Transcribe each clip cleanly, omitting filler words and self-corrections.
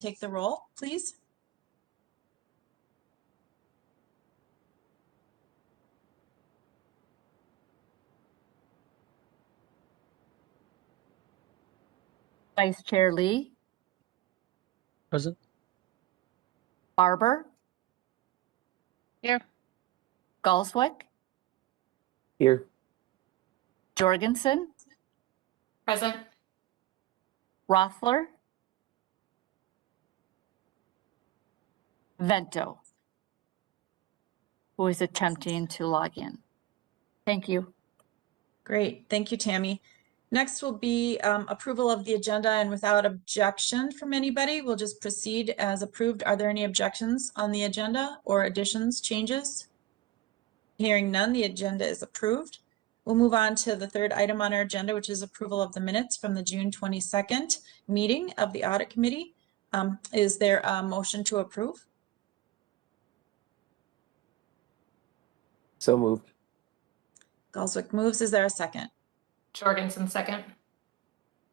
take the roll, please. Vice Chair Lee. Present. Barber. Here. Galswick. Here. Jorgensen. Present. Rothler. Vento, who is attempting to log in. Thank you. Great. Thank you, Tammy. Next will be approval of the agenda, and without objection from anybody, we'll just proceed as approved. Are there any objections on the agenda or additions, changes? Hearing none, the agenda is approved. We'll move on to the third item on our agenda, which is approval of the minutes from the June 22nd meeting of the Audit Committee. Is there a motion to approve? So moved. Galswick moves. Is there a second? Jorgensen, second.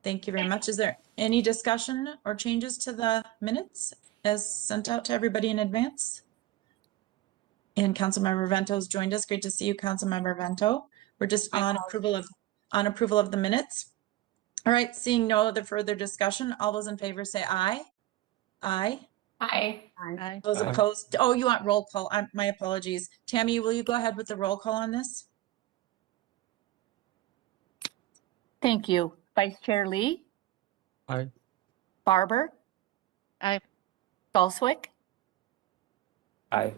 Thank you very much. Is there any discussion or changes to the minutes as sent out to everybody in advance? And Councilmember Vento's joined us. Great to see you, Councilmember Vento. We're just on approval of the minutes. All right, seeing no other further discussion, all those in favor say aye. Aye. Aye. Aye. Those opposed, oh, you want roll call. My apologies. Tammy, will you go ahead with the roll call on this? Thank you. Vice Chair Lee. Aye. Barber. Aye. Galswick. Aye.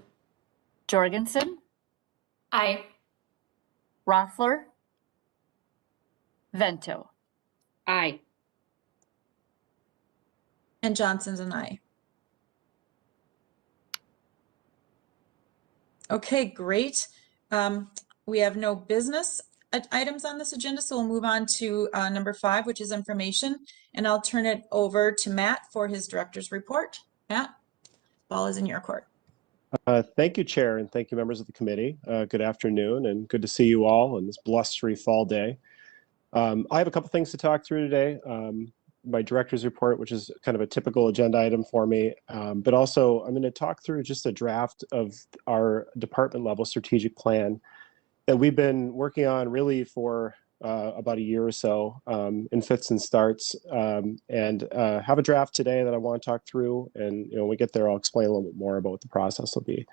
Jorgensen. Aye. Rothler. Vento. Aye. And Johnson's an aye. Okay, great. We have no business items on this agenda, so we'll move on to number 5, which is information. And I'll turn it over to Matt for his director's report. Matt, ball is in your court. Thank you, Chair, and thank you, members of the committee. Good afternoon, and good to see you all on this blustery fall day. I have a couple things to talk through today. My director's report, which is kind of a typical agenda item for me, but also I'm going to talk through just a draft of our department level strategic plan that we've been working on really for about a year or so in fits and starts, and have a draft today that I want to talk through. And when we get there, I'll explain a little bit more about what the process will be.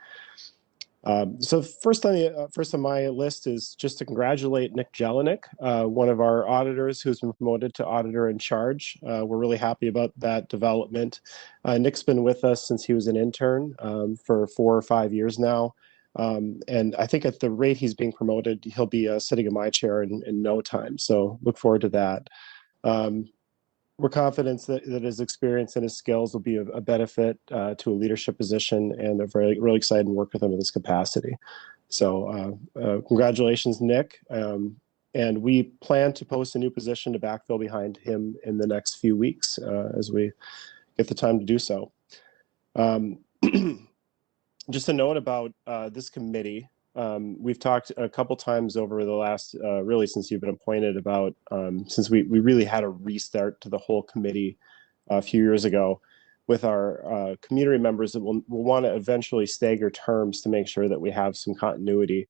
So first on my list is just to congratulate Nick Jelinek, one of our auditors who's been promoted to auditor in charge. We're really happy about that development. Nick's been with us since he was an intern for 4 or 5 years now. And I think at the rate he's being promoted, he'll be sitting in my chair in no time. So look forward to that. We're confident that his experience and his skills will be a benefit to a leadership position, and they're really excited to work with him in this capacity. So congratulations, Nick. And we plan to post a new position to backfill behind him in the next few weeks as we get the time to do so. Just a note about this committee. We've talked a couple times over the last, really since you've been appointed, about since we really had a restart to the whole committee a few years ago with our community members that will want to eventually stagger terms to make sure that we have some continuity.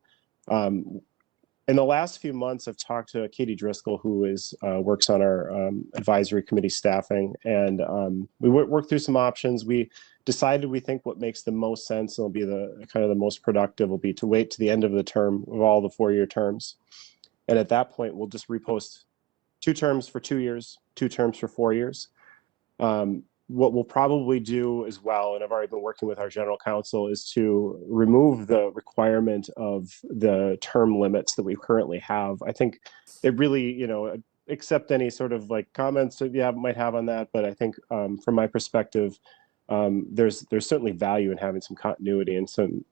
In the last few months, I've talked to Katie Driscoll, who works on our advisory committee staffing, and we worked through some options. We decided we think what makes the most sense and will be the kind of the most productive will be to wait to the end of the term of all the 4-year terms. And at that point, we'll just repost 2 terms for 2 years, 2 terms for 4 years. What we'll probably do as well, and I've already been working with our general counsel, is to remove the requirement of the term limits that we currently have. I think it really, accept any sort of like comments that you might have on that, but I think from my perspective, there's certainly value in having some continuity and some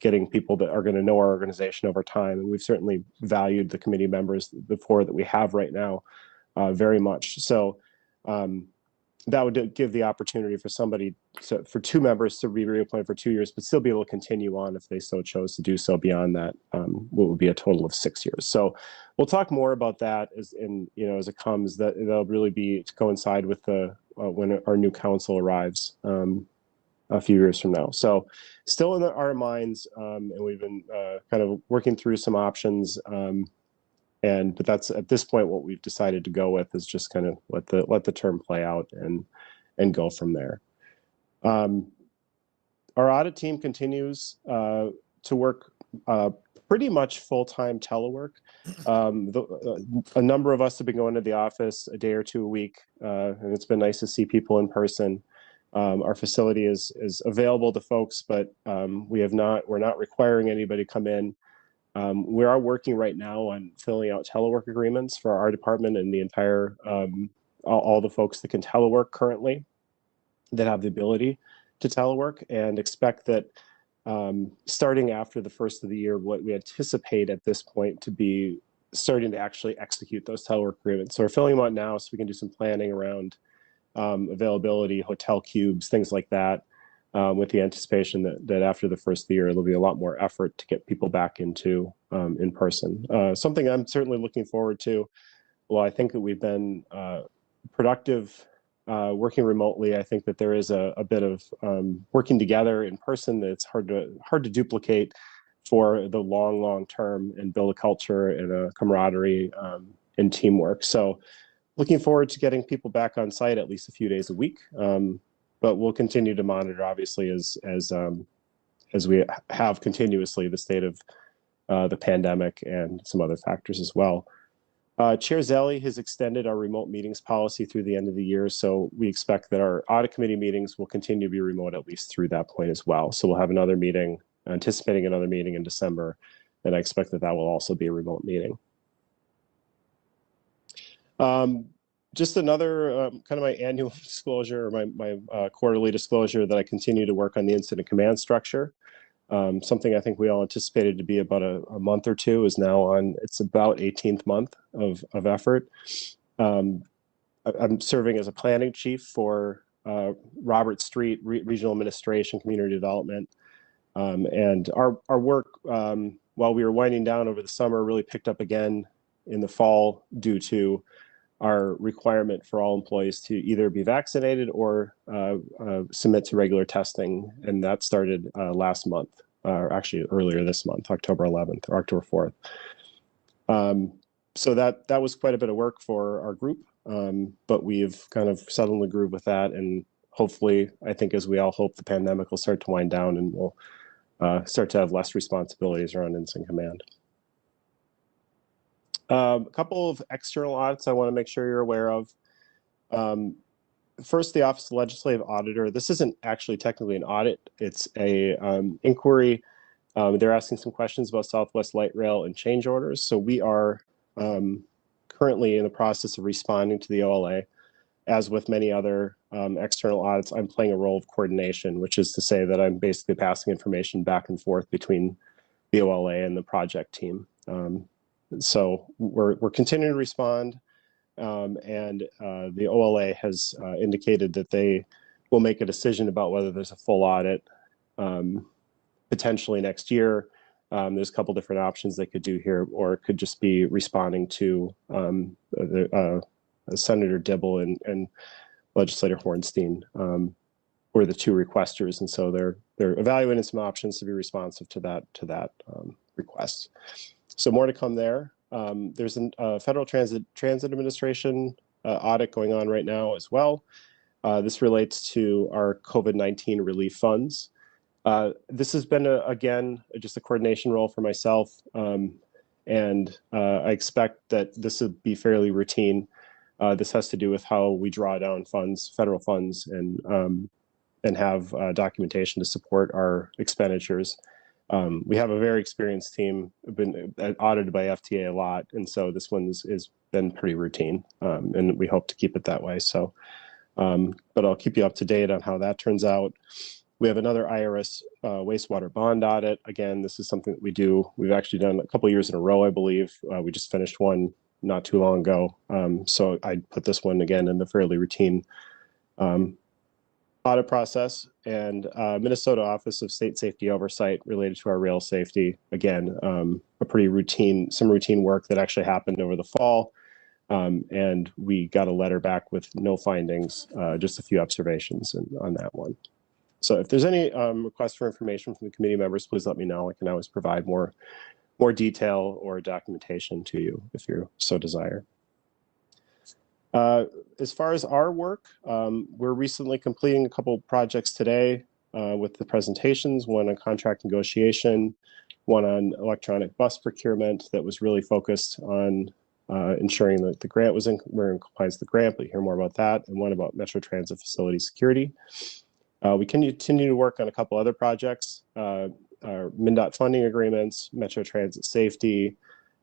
getting people that are going to know our organization over time. And we've certainly valued the committee members, the 4 that we have right now, very much. So that would give the opportunity for for 2 members to be reappointed for 2 years, but still be able to continue on if they so chose to do so beyond that, what would be a total of 6 years. So we'll talk more about that as as it comes. That'll really be to coincide with the when our new council arrives a few years from now. So still in our minds, and we've been kind of working through some options. But that's at this point what we've decided to go with is just kind of let the term play out and go from there. Our audit team continues to work pretty much full-time telework. A number of us have been going to the office a day or two a week, and it's been nice to see people in person. Our facility is available to folks, but we're not requiring anybody to come in. We are working right now on filling out telework agreements for our department and the entire all the folks that can telework currently that have the ability to telework, and expect that starting after the first of the year, what we anticipate at this point to be starting to actually execute those telework agreements. So we're filling them out now so we can do some planning around availability, hotel cubes, things like that, with the anticipation that after the first of the year, there'll be a lot more effort to get people back into in person. Something I'm certainly looking forward to. Well, I think that we've been productive working remotely. I think that there is a bit of working together in person that's hard to duplicate for the long term and build a culture and a camaraderie and teamwork. So looking forward to getting people back on site at least a few days a week. But we'll continue to monitor, obviously, as we have continuously the state of the pandemic and some other factors as well. Chair Zelli has extended our remote meetings policy through the end of the year, so we expect that our audit committee meetings will continue to be remote at least through that point as well. So we'll have another meeting, anticipating another meeting in December, and I expect that will also be a remote meeting. Just another kind of my annual disclosure, or my quarterly disclosure, that I continue to work on the incident command structure. Something I think we all anticipated to be about a month or two is now on its about 18th month of effort. I'm serving as a planning chief for Robert Street Regional Administration Community Development. And our work, while we were winding down over the summer, really picked up again in the fall due to our requirement for all employees to either be vaccinated or submit to regular testing. And that started last month, or actually earlier this month, October 11th or October 4th. So that was quite a bit of work for our group, but we've kind of settled the groove with that. And hopefully, I think as we all hope, the pandemic will start to wind down and we'll start to have less responsibilities around incident command. A couple of external audits I want to make sure you're aware of. First, the Office of Legislative Auditor. This isn't actually technically an audit. It's a inquiry. They're asking some questions about Southwest Light Rail and change orders. So we are currently in the process of responding to the OLA. As with many other external audits, I'm playing a role of coordination, which is to say that I'm basically passing information back and forth between the OLA and the project team. So we're continuing to respond, and the OLA has indicated that they will make a decision about whether there's a full audit potentially next year. There's a couple different options they could do here, or it could just be responding to Senator Dibble and Legislator Hornstein, were the two requesters, and so they're evaluating some options to be responsive to that request. So more to come there. There's a Federal Transit Administration audit going on right now as well. This relates to our COVID-19 relief funds. This has been, again, just a coordination role for myself, and I expect that this would be fairly routine. This has to do with how we draw down funds, federal funds, and have documentation to support our expenditures. We have a very experienced team, been audited by FTA a lot, and so this one is been pretty routine, and we hope to keep it that way. So, but I'll keep you up to date on how that turns out. We have another IRS wastewater bond audit. Again, this is something that we do. We've actually done a couple of years in a row, I believe. We just finished one not too long ago. So I put this one again in the fairly routine audit process, and Minnesota Office of State Safety Oversight related to our rail safety. Again, a pretty routine, some routine work that actually happened over the fall. And we got a letter back with no findings, just a few observations on that one. So if there's any requests for information from the committee members, please let me know. I can always provide more detail or documentation to you if you so desire. As far as our work, we're recently completing a couple projects today with the presentations, one on contract negotiation, one on electronic bus procurement that was really focused on ensuring that the grant was we're in compliance with the grant, but you hear more about that, and one about Metro Transit facility security. We continue to work on a couple other projects, our MnDOT funding agreements, Metro Transit safety,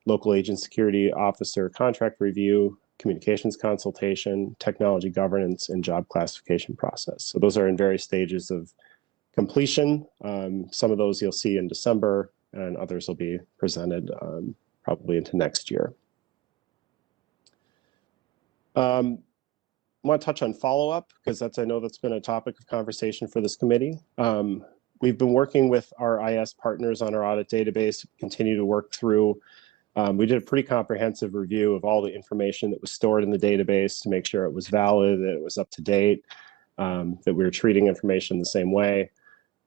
local agent security officer contract review, communications consultation, technology governance, and job classification process. So those are in various stages of completion. Some of those you'll see in December, and others will be presented probably into next year. I want to touch on follow-up because I know that's been a topic of conversation for this committee. We've been working with our IS partners on our audit database, continue to work through. We did a pretty comprehensive review of all the information that was stored in the database to make sure it was valid, that it was up to date, that we were treating information the same way.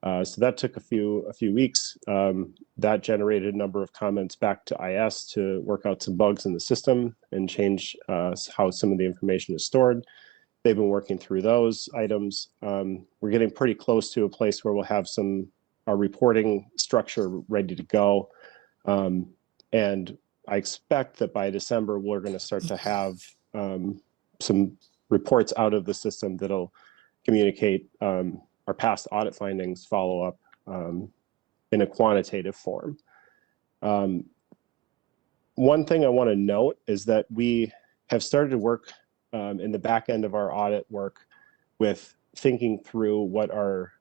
So that took a few weeks. That generated a number of comments back to IS to work out some bugs in the system and change how some of the information is stored. They've been working through those items. We're getting pretty close to a place where we'll have our reporting structure ready to go. And I expect that by December, we're going to start to have some reports out of the system that'll communicate our past audit findings, follow up in a quantitative form. One thing I want to note is that we have started to work in the back end of our audit work with thinking through what our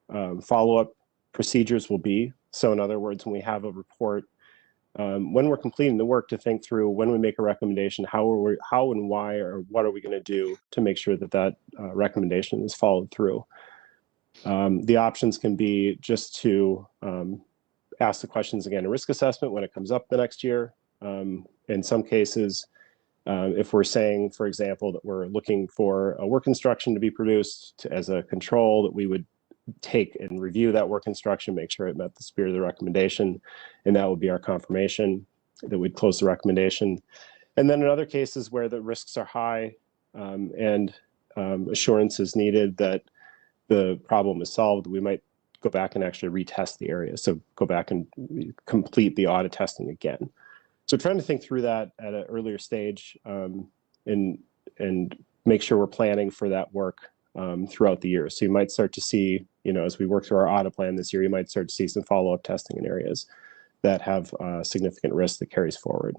follow-up procedures will be. So in other words, when we have a report, when we're completing the work, to think through when we make a recommendation, how and why, or what are we going to do to make sure that that recommendation is followed through. The options can be just to ask the questions again in risk assessment when it comes up the next year. In some cases, if we're saying, for example, that we're looking for a work instruction to be produced as a control, that we would take and review that work instruction, make sure it met the spirit of the recommendation, and that would be our confirmation that we'd close the recommendation. And then in other cases where the risks are high and assurance is needed that the problem is solved, we might go back and actually retest the area. So go back and complete the audit testing again. So trying to think through that at an earlier stage and make sure we're planning for that work throughout the year. So you might start to see, as we work through our audit plan this year, you might start to see some follow-up testing in areas that have significant risk that carries forward.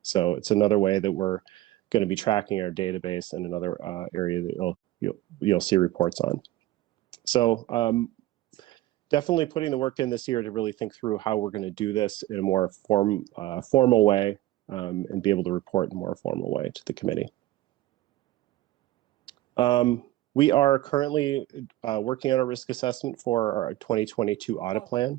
So it's another way that we're going to be tracking our database, and another area that you'll see reports on. So definitely putting the work in this year to really think through how we're going to do this in a more formal way and be able to report in a more formal way to the committee. We are currently working on a risk assessment for our 2022 audit plan.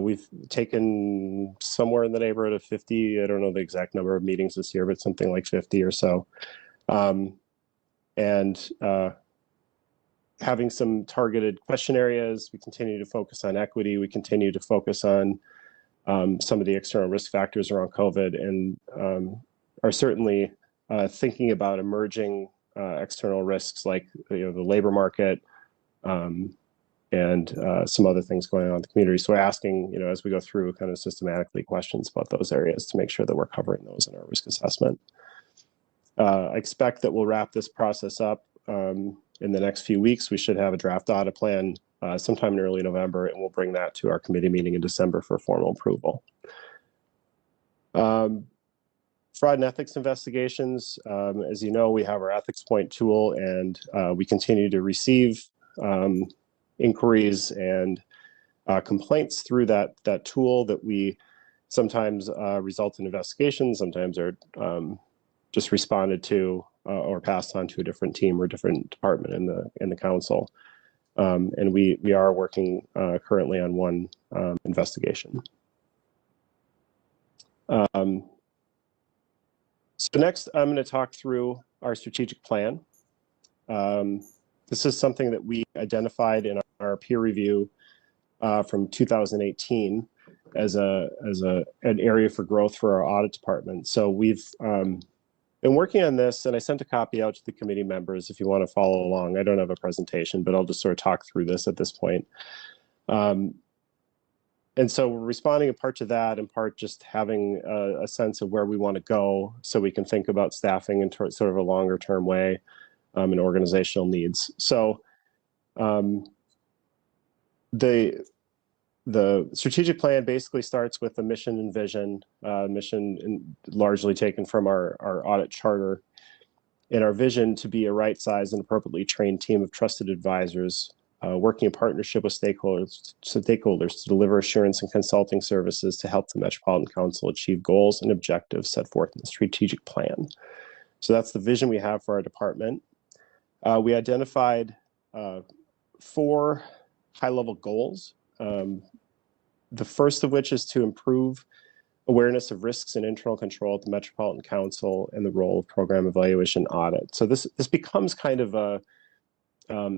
We've taken somewhere in the neighborhood of 50, I don't know the exact number of meetings this year, but something like 50 or so. Having some targeted question areas. We continue to focus on equity. We continue to focus on some of the external risk factors around COVID, and are certainly thinking about emerging external risks like the labor market and some other things going on in the community. So asking, as we go through, kind of systematically questions about those areas to make sure that we're covering those in our risk assessment. I expect that we'll wrap this process up in the next few weeks. We should have a draft audit plan sometime in early November, and we'll bring that to our committee meeting in December for formal approval. Fraud and ethics investigations. As you know, we have our ethics point tool, and we continue to receive inquiries and complaints through that tool that we sometimes result in investigations, sometimes are just responded to or passed on to a different team or different department in the council. And we are working currently on one investigation. So next, I'm going to talk through our strategic plan. This is something that we identified in our peer review from 2018 as an area for growth for our audit department. So we've been working on this, and I sent a copy out to the committee members if you want to follow along. I don't have a presentation, but I'll just sort of talk through this at this point. And so we're responding in part to that, in part just having a sense of where we want to go so we can think about staffing in sort of a longer term way and organizational needs. So the strategic plan basically starts with the mission and vision, largely taken from our audit charter, and our vision to be a right-sized and appropriately trained team of trusted advisors working in partnership with stakeholders to deliver assurance and consulting services to help the Metropolitan Council achieve goals and objectives set forth in the strategic plan. So that's the vision we have for our department. We identified 4 high-level goals. The first of which is to improve awareness of risks and internal control at the Metropolitan Council and the role of program evaluation audit. So this becomes kind of a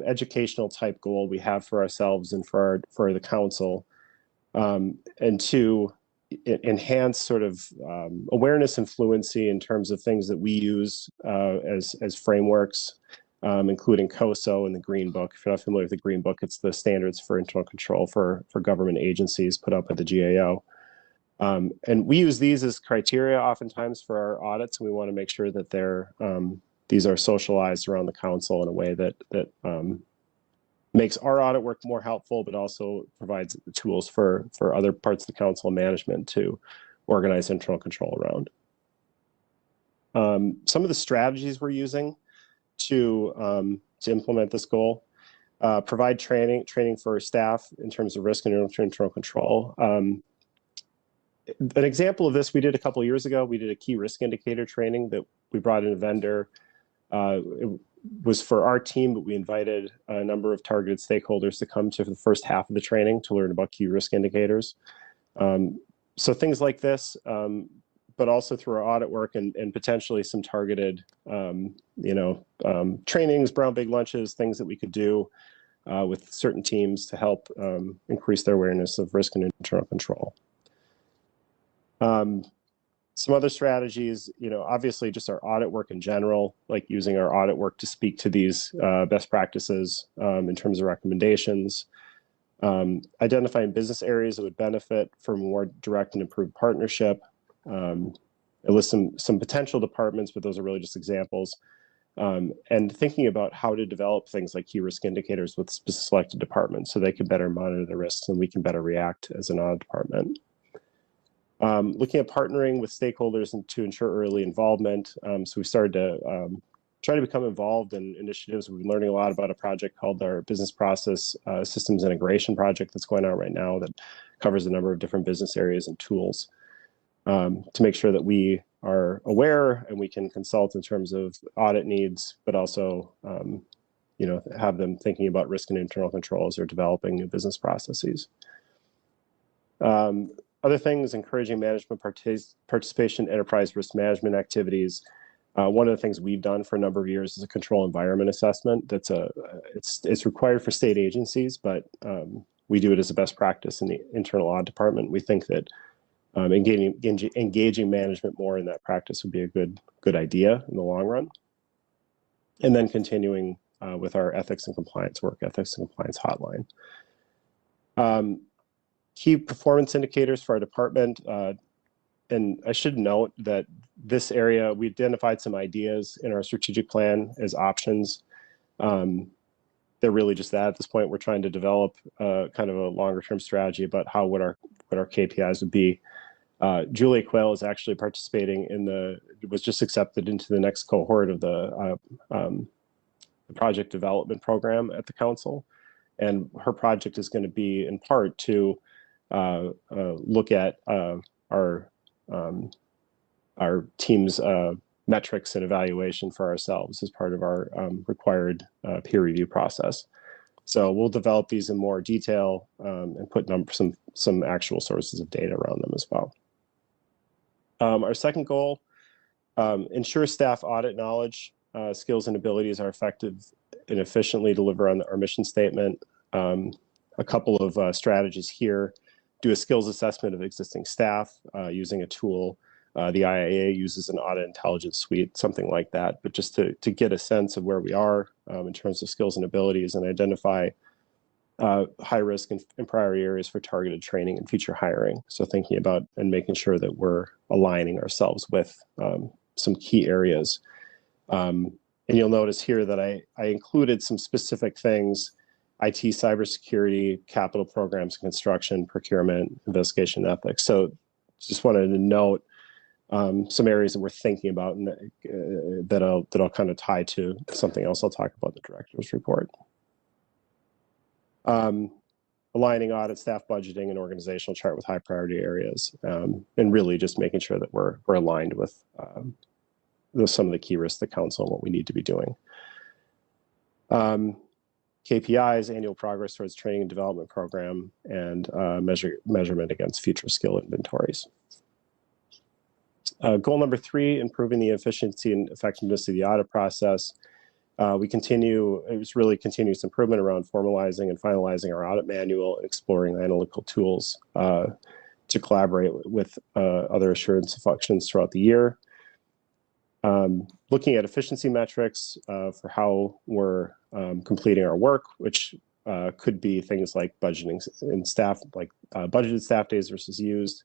educational type goal we have for ourselves and for the council, and to enhance sort of awareness and fluency in terms of things that we use as frameworks, including COSO and the Green Book. If you're not familiar with the Green Book, it's the standards for internal control for government agencies put up by the GAO. And we use these as criteria oftentimes for our audits, and we want to make sure that these are socialized around the council in a way that makes our audit work more helpful, but also provides tools for other parts of the council management to organize internal control around. Some of the strategies we're using to implement this goal: provide training for staff in terms of risk and internal control. An example of this we did a couple of years ago. We did a key risk indicator training that we brought in a vendor. It was for our team, but we invited a number of targeted stakeholders to come to the first half of the training to learn about key risk indicators. So things like this, but also through our audit work and potentially some targeted, trainings, brown bag lunches, things that we could do with certain teams to help increase their awareness of risk and internal control. Some other strategies, obviously just our audit work in general, like using our audit work to speak to these best practices in terms of recommendations, identifying business areas that would benefit from more direct and improved partnership. I list some potential departments, but those are really just examples. And thinking about how to develop things like key risk indicators with selected departments so they can better monitor the risks and we can better react as an audit department. Looking at partnering with stakeholders and to ensure early involvement. So we started to try to become involved in initiatives. We've been learning a lot about a project called our Business Process Systems Integration Project that's going on right now that covers a number of different business areas and tools to make sure that we are aware and we can consult in terms of audit needs, but also have them thinking about risk and internal control as they're developing new business processes. Other things, encouraging management participation in enterprise risk management activities. One of the things we've done for a number of years is a control environment assessment. It's required for state agencies, but we do it as a best practice in the internal audit department. We think that engaging management more in that practice would be a good idea in the long run. And then continuing with our ethics and compliance work, ethics and compliance hotline. Key performance indicators for our department. And I should note that this area, we identified some ideas in our strategic plan as options. They're really just that at this point. We're trying to develop kind of a longer term strategy about what our KPIs would be. Julia Quayle is actually participating was just accepted into the next cohort of the project development program at the council. And her project is going to be in part to look at our team's metrics and evaluation for ourselves as part of our required peer review process. So we'll develop these in more detail and put some actual sources of data around them as well. Our second goal, ensure staff audit knowledge, skills, and abilities are effective and efficiently deliver on our mission statement. A couple of strategies here: do a skills assessment of existing staff using a tool. The IIA uses an audit intelligence suite, something like that, but just to get a sense of where we are in terms of skills and abilities, and identify high risk and priority areas for targeted training and future hiring. So thinking about and making sure that we're aligning ourselves with some key areas. And you'll notice here that I included some specific things: IT, cybersecurity, capital programs, construction, procurement, investigation, ethics. So just wanted to note some areas that we're thinking about, and that'll kind of tie to something else I'll talk about in the director's report. Aligning audit, staff budgeting, and organizational chart with high priority areas, and really just making sure that we're aligned with some of the key risks to the council and what we need to be doing. KPIs, annual progress towards training and development program, and measurement against future skill inventories. Goal number 3, improving the efficiency and effectiveness of the audit process. It was really continuous improvement around formalizing and finalizing our audit manual, exploring analytical tools to collaborate with other assurance functions throughout the year. Looking at efficiency metrics for how we're completing our work, which could be things like budgeting and staff, like budgeted staff days versus used,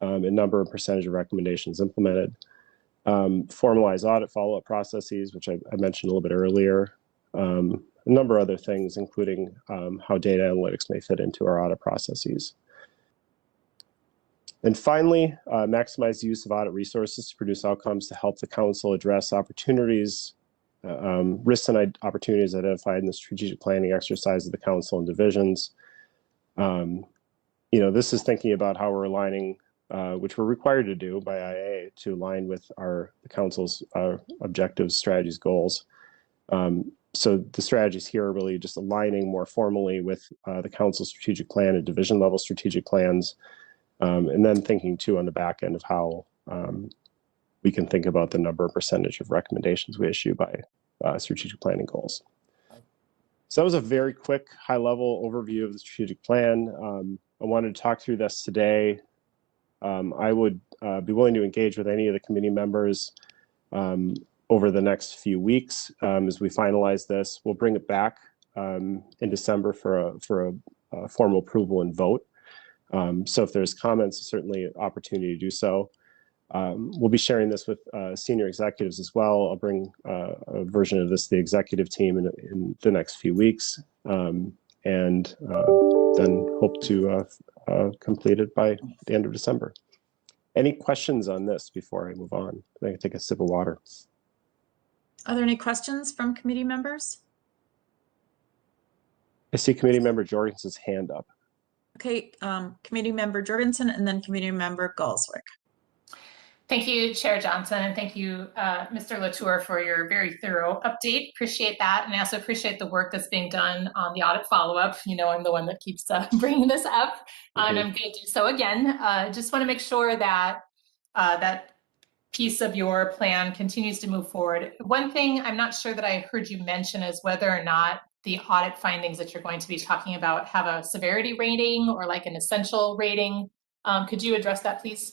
and number and percentage of recommendations implemented. Formalize audit follow-up processes, which I mentioned a little bit earlier. A number of other things, including how data analytics may fit into our audit processes. And finally, maximize the use of audit resources to produce outcomes to help the council address opportunities, risks and opportunities identified in the strategic planning exercise of the council and divisions. This is thinking about how we're aligning, which we're required to do by IA, to align with the council's objectives, strategies, goals. So the strategies here are really just aligning more formally with the council's strategic plan and division level strategic plans, and then thinking too on the back end of how we can think about the number and percentage of recommendations we issue by strategic planning goals. So that was a very quick high-level overview of the strategic plan. I wanted to talk through this today. I would be willing to engage with any of the committee members over the next few weeks as we finalize this. We'll bring it back in December for a formal approval and vote. So if there's comments, certainly an opportunity to do so. We'll be sharing this with senior executives as well. I'll bring a version of this to the executive team in the next few weeks, and then hope to complete it by the end of December. Any questions on this before I move on? I can take a sip of water. Are there any questions from committee members? I see Committee Member Jorgensen's hand up. Okay, Committee Member Jorgensen and then Committee Member Galswick. Thank you, Chair Johnson, and thank you, Mr. Latour, for your very thorough update. Appreciate that, and I also appreciate the work that's being done on the audit follow-up. I'm the one that keeps bringing this up, and I'm going to do so again. Just want to make sure that that piece of your plan continues to move forward. One thing I'm not sure that I heard you mention is whether or not the audit findings that you're going to be talking about have a severity rating or like an essential rating. Could you address that, please?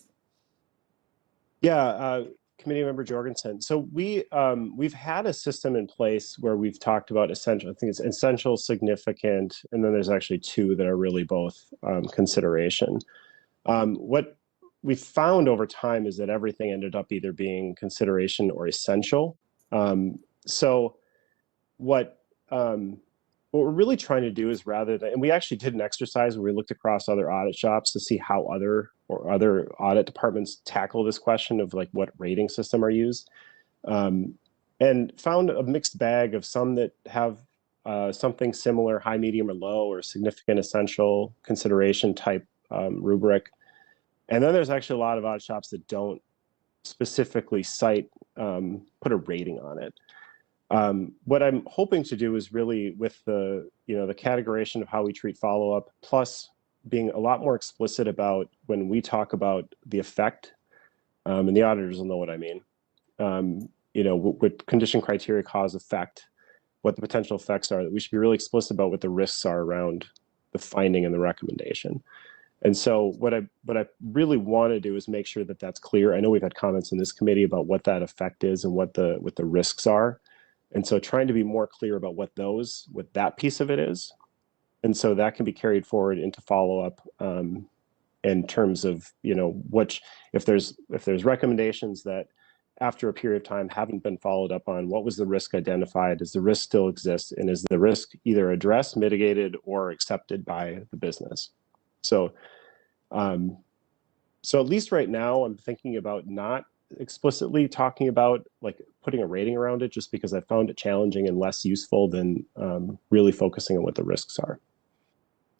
Yeah, Committee Member Jorgensen. So we've had a system in place where we've talked about essential. I think it's essential, significant, and then there's actually 2 that are really both consideration. What we found over time is that everything ended up either being consideration or essential. So what we're really trying to do is, rather than, and we actually did an exercise where we looked across other audit shops to see how other audit departments tackle this question of like what rating system are used, and found a mixed bag of some that have something similar, high, medium, or low, or significant, essential, consideration type rubric. And then there's actually a lot of audit shops that don't specifically cite, put a rating on it. What I'm hoping to do is really with the, the categorization of how we treat follow-up, plus being a lot more explicit about when we talk about the effect, and the auditors will know what I mean. What condition, criteria, cause, effect, what the potential effects are, that we should be really explicit about what the risks are around the finding and the recommendation. And so what I really want to do is make sure that that's clear. I know we've had comments in this committee about what that effect is and what the risks are. And so trying to be more clear about what that piece of it is. And so that can be carried forward into follow-up in terms of, if there's recommendations that after a period of time haven't been followed up on, what was the risk identified? Does the risk still exist? And is the risk either addressed, mitigated, or accepted by the business? So, so at least right now, I'm thinking about not explicitly talking about like putting a rating around it, just because I found it challenging and less useful than really focusing on what the risks are.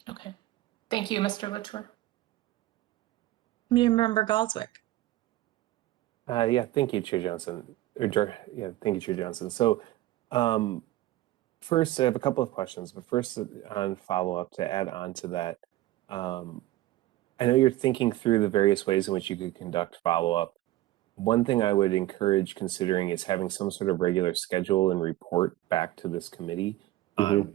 Okay. Thank you, Mr. Latour. Committee Member Galswick. Yeah, thank you, Chair Johnson. Yeah, thank you, Chair Johnson. So first, I have a couple of questions, but first on follow-up to add on to that. I know you're thinking through the various ways in which you could conduct follow-up. One thing I would encourage considering is having some sort of regular schedule and report back to this committee on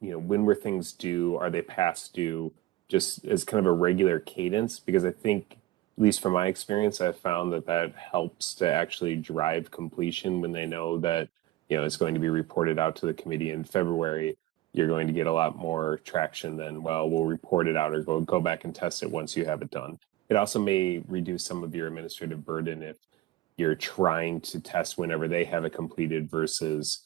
when were things due, are they past due, just as kind of a regular cadence, because I think, at least from my experience, I've found that helps to actually drive completion when they know that, it's going to be reported out to the committee in February. You're going to get a lot more traction than, well, we'll report it out or go back and test it once you have it done. It also may reduce some of your administrative burden if you're trying to test whenever they have it completed versus,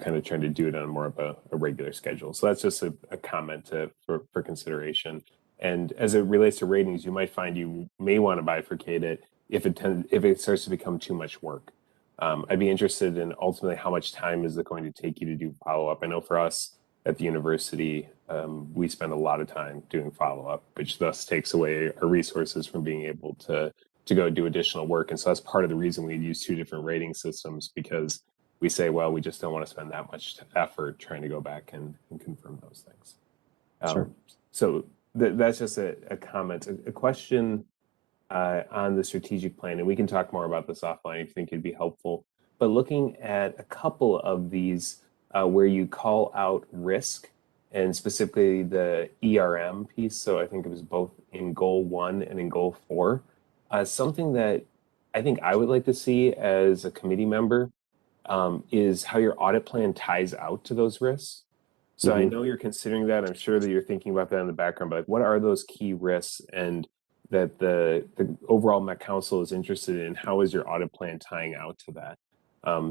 kind of trying to do it on more of a regular schedule. So that's just a comment for consideration. And as it relates to ratings, you might find you may want to bifurcate it if it starts to become too much work. I'd be interested in ultimately how much time is it going to take you to do follow-up. I know for us at the university, we spend a lot of time doing follow-up, which thus takes away our resources from being able to go do additional work. And so that's part of the reason we use two different rating systems, because we say, well, we just don't want to spend that much effort trying to go back and confirm those things. Sure. So that's just a comment. A question on the strategic plan, and we can talk more about this offline if you think it'd be helpful. But looking at a couple of these where you call out risk, and specifically the ERM piece. So I think it was both in goal 1 and in goal 4. Something that I think I would like to see as a committee member is how your audit plan ties out to those risks. So I know you're considering that. I'm sure that you're thinking about that in the background, but what are those key risks and that the overall Met Council is interested in? How is your audit plan tying out to that?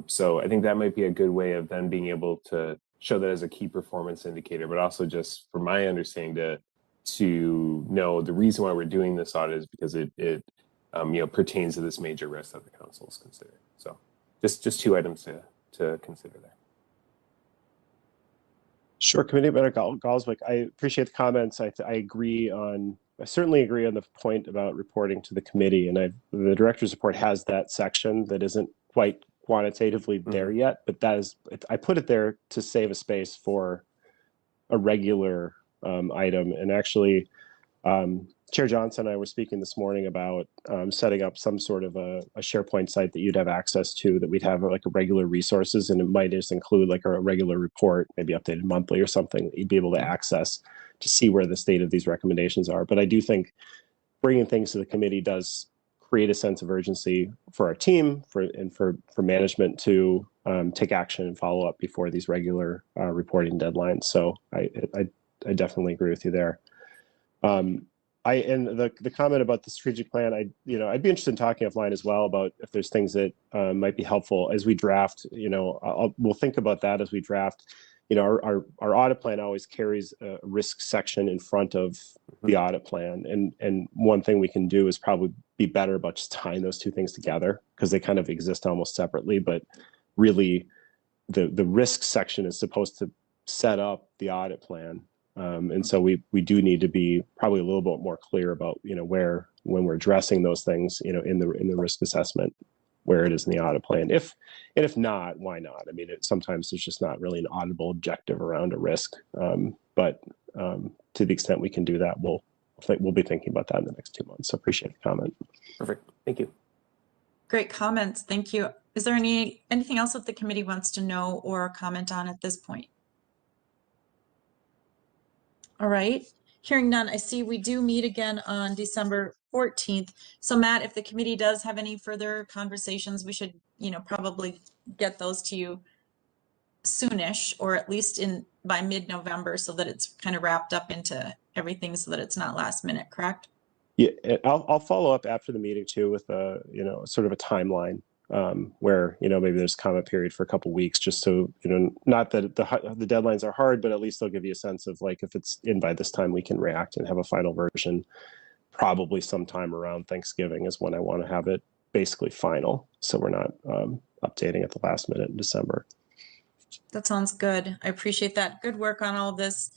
So I think that might be a good way of then being able to show that as a key performance indicator, but also just from my understanding to know the reason why we're doing this audit is because it pertains to this major risk that the council is considering. So just two items to consider there. Sure, Committee Member Galswick, I appreciate the comments. I certainly agree on the point about reporting to the committee, and the director's report has that section that isn't quite quantitatively there yet, but I put it there to save a space for a regular item. And actually, Chair Johnson and I were speaking this morning about setting up some sort of a SharePoint site that you'd have access to, that we'd have like a regular resources, and it might just include like a regular report, maybe updated monthly or something that you'd be able to access to see where the state of these recommendations are. But I do think bringing things to the committee does create a sense of urgency for our team and for management to take action and follow up before these regular reporting deadlines. So I definitely agree with you there. And the comment about the strategic plan, I'd be interested in talking offline as well about if there's things that might be helpful as we draft. We'll think about that as we draft. Our audit plan always carries a risk section in front of the audit plan, and one thing we can do is probably be better about just tying those two things together, because they kind of exist almost separately. But really, the risk section is supposed to set up the audit plan. And so we do need to be probably a little bit more clear about when we're addressing those things in the risk assessment. where it is in the audit plan. If not, why not? I mean, sometimes there's just not really an auditable objective around a risk. But to the extent we can do that, we'll be thinking about that in the next 2 months. So appreciate the comment. Perfect. Thank you. Great comments. Thank you. Is there anything else that the committee wants to know or comment on at this point? All right. Hearing none, I see we do meet again on December 14th. So Matt, if the committee does have any further conversations, we should, probably get those to you soonish, or at least by mid-November, so that it's kind of wrapped up into everything, so that it's not last minute, correct? Yeah, I'll follow up after the meeting too with sort of a timeline where maybe there's a comment period for a couple weeks, just so not that the deadlines are hard, but at least they'll give you a sense of like, if it's in by this time, we can react and have a final version. Probably sometime around Thanksgiving is when I want to have it basically final, so we're not updating at the last minute in December. That sounds good. I appreciate that. Good work on all of this.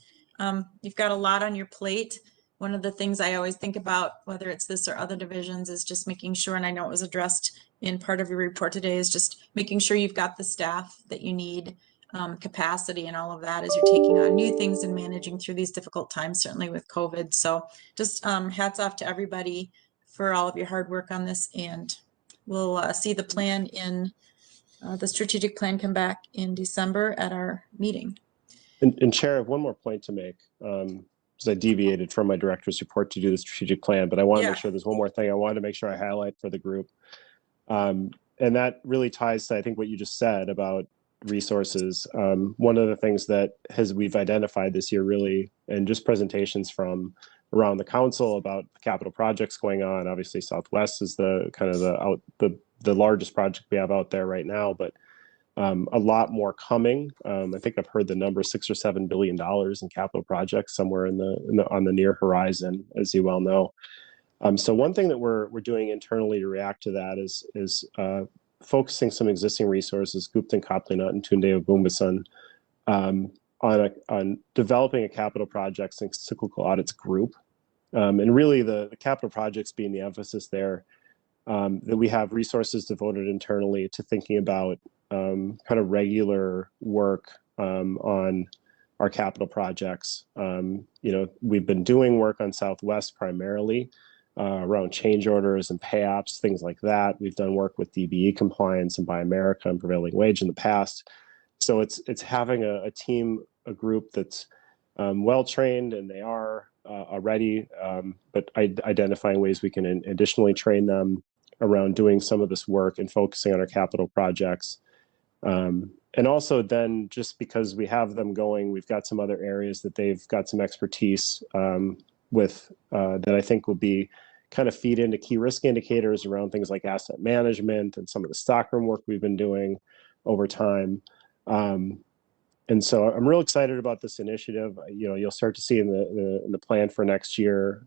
You've got a lot on your plate. One of the things I always think about, whether it's this or other divisions, is just making sure, and I know it was addressed in part of your report today, is just making sure you've got the staff that you need, capacity and all of that as you're taking on new things and managing through these difficult times, certainly with COVID. So just hats off to everybody for all of your hard work on this, and we'll see the plan in the strategic plan come back in December at our meeting. And Chair, I have one more point to make, because I deviated from my director's report to do the strategic plan, but I want to make sure there's one more thing I wanted to make sure I highlight for the group. And that really ties to, I think, what you just said about resources. One of the things that we've identified this year, really, and just presentations from around the council about capital projects going on. Obviously, Southwest is the kind of the largest project we have out there right now, but a lot more coming. I think I've heard the number $6 or $7 billion in capital projects somewhere on the near horizon, as you well know. So one thing that we're doing internally to react to that is focusing some existing resources, Gupta Kaplinat and Tunde Ogumbasan, on developing a capital projects and cyclical audits group. And really the capital projects being the emphasis there, that we have resources devoted internally to thinking about kind of regular work on our capital projects. We've been doing work on Southwest primarily around change orders and pay apps, things like that. We've done work with DBE compliance and Buy America and prevailing wage in the past. So it's having a team, a group that's well trained, and they are already, but identifying ways we can additionally train them around doing some of this work and focusing on our capital projects. And also then, just because we have them going, we've got some other areas that they've got some expertise with that I think will be kind of feed into key risk indicators around things like asset management and some of the stockroom work we've been doing over time. And so I'm real excited about this initiative. You'll start to see in the plan for next year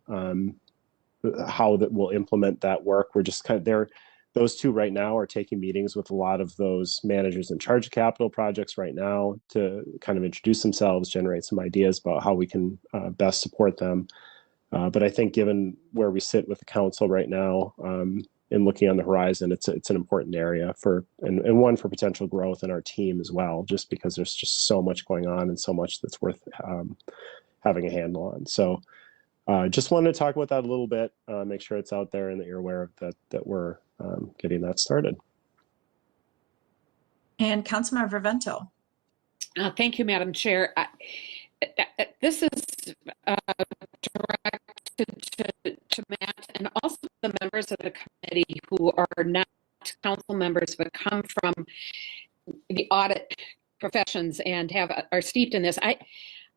how that will implement that work. We're just kind of there. Those two right now are taking meetings with a lot of those managers in charge of capital projects right now to kind of introduce themselves, generate some ideas about how we can best support them. But I think given where we sit with the council right now, in looking on the horizon, it's an important area and one for potential growth in our team as well, just because there's just so much going on and so much that's worth having a handle on. So just wanted to talk about that a little bit, make sure it's out there and that you're aware of that we're getting that started. And Councilmember Vento. Thank you, Madam Chair. This is directed to Matt and also the members of the committee who are not council members but come from the audit professions and are steeped in this.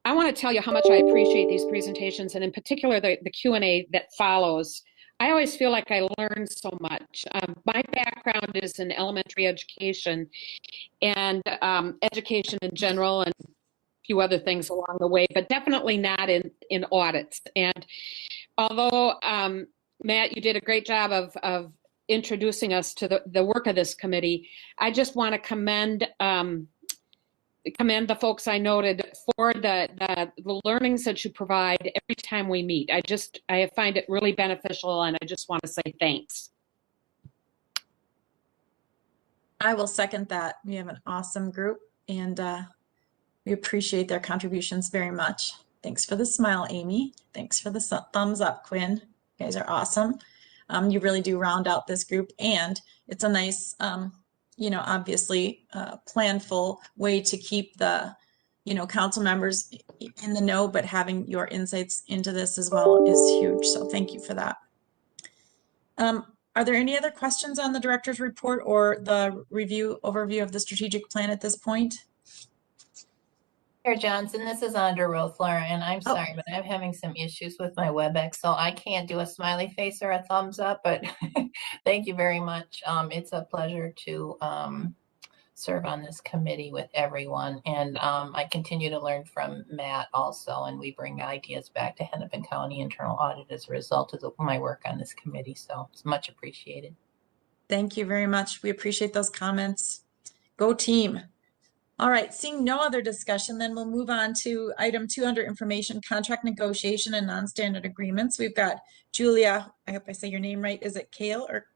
I want to tell you how much I appreciate these presentations, and in particular the Q&A that follows. I always feel like I learn so much. My background is in elementary education and education in general, and a few other things along the way, but definitely not in audits. And although, Matt, you did a great job of introducing us to the work of this committee, I just want to commend the folks I noted for the learnings that you provide every time we meet. I find it really beneficial, and I just want to say thanks. I will second that. We have an awesome group and we appreciate their contributions very much. Thanks for the smile, Amy. Thanks for the thumbs up, Quinn. You guys are awesome. You really do round out this group, and it's a nice, you know, obviously planful way to keep the, you know, council members in the know, but having your insights into this as well is huge. So thank you for that. Are there any other questions on the director's report or the overview of the strategic plan at this point? Chair Johnson, this is Andra Rothler, and I'm Oh. sorry, but I'm having some issues with my WebEx, so I can't do a smiley face or a thumbs up, but thank you very much. It's a pleasure to serve on this committee with everyone, and I continue to learn from Matt also, and we bring ideas back to Hennepin County Internal Audit as a result of my work on this committee, so it's much appreciated. Thank you very much. We appreciate those comments. Go team. All right, seeing no other discussion, then we'll move on to item 2 under information, contract negotiation and non-standard agreements. We've got Julia, I hope I say your name right. Is it Kale or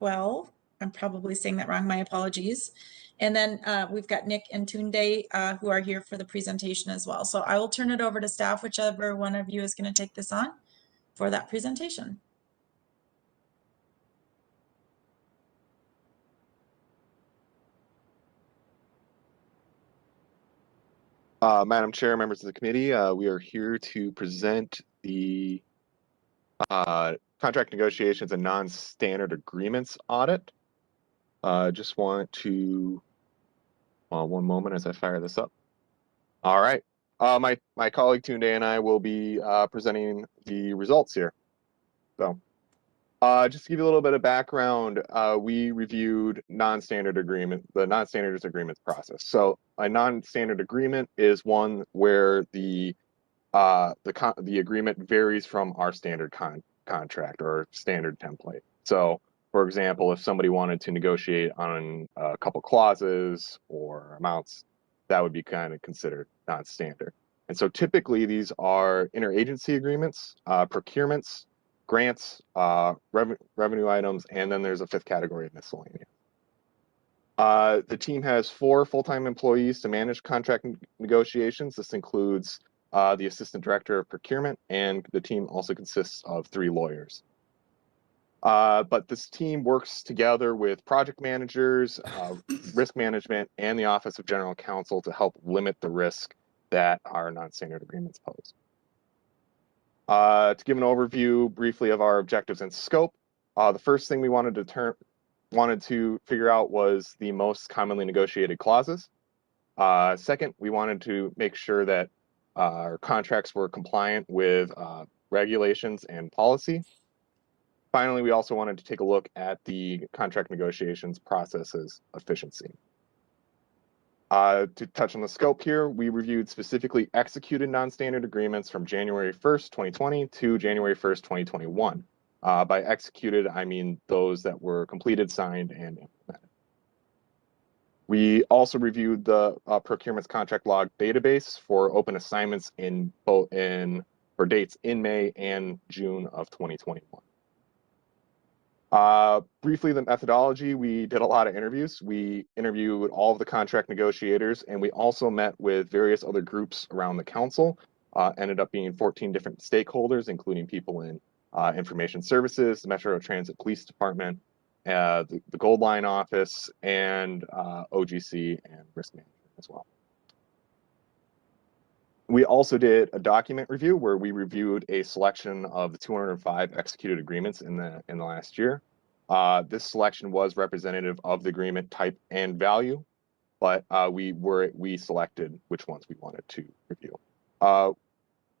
well? I'm probably saying that wrong, my apologies. And then we've got Nick and Tunde who are here for the presentation as well. So I will turn it over to staff, whichever one of you is going to take this on for that presentation. Madam Chair, members of the committee, we are here to present the contract negotiations and non-standard agreements audit. Just want to, one moment as I fire this up. All right, my colleague Tunde and I will be presenting the results here. So, just to give you a little bit of background, we reviewed the non-standard agreements process. So a non-standard agreement is one where the agreement varies from our standard contract or standard template. So, for example, if somebody wanted to negotiate on a couple clauses or amounts, that would be kind of considered non-standard. And so typically these are interagency agreements, procurements, grants, revenue items, and then there's a 5th category of miscellaneous. The team has 4 full-time employees to manage contract negotiations. This includes the assistant director of procurement, and the team also consists of 3 lawyers. But this team works together with project managers, risk management, and the Office of General Counsel to help limit the risk that our non-standard agreements pose. To give an overview briefly of our objectives and scope, the first thing we wanted to figure out was the most commonly negotiated clauses. Second, we wanted to make sure that our contracts were compliant with regulations and policy. Finally, we also wanted to take a look at the contract negotiations process's efficiency. To touch on the scope here, we reviewed specifically executed non-standard agreements from January 1st, 2020 to January 1st, 2021. By executed, I mean those that were completed, signed, and implemented. We also reviewed the procurement's contract log database for open assignments for dates in May and June of 2021. Briefly, the methodology, we did a lot of interviews. We interviewed all of the contract negotiators, and we also met with various other groups around the council. Ended up being 14 different stakeholders, including people in information services, the Metro Transit Police Department, the Gold Line office, and OGC and risk management as well. We also did a document review where we reviewed a selection of the 205 executed agreements in the last year. This selection was representative of the agreement type and value, but we selected which ones we wanted to review.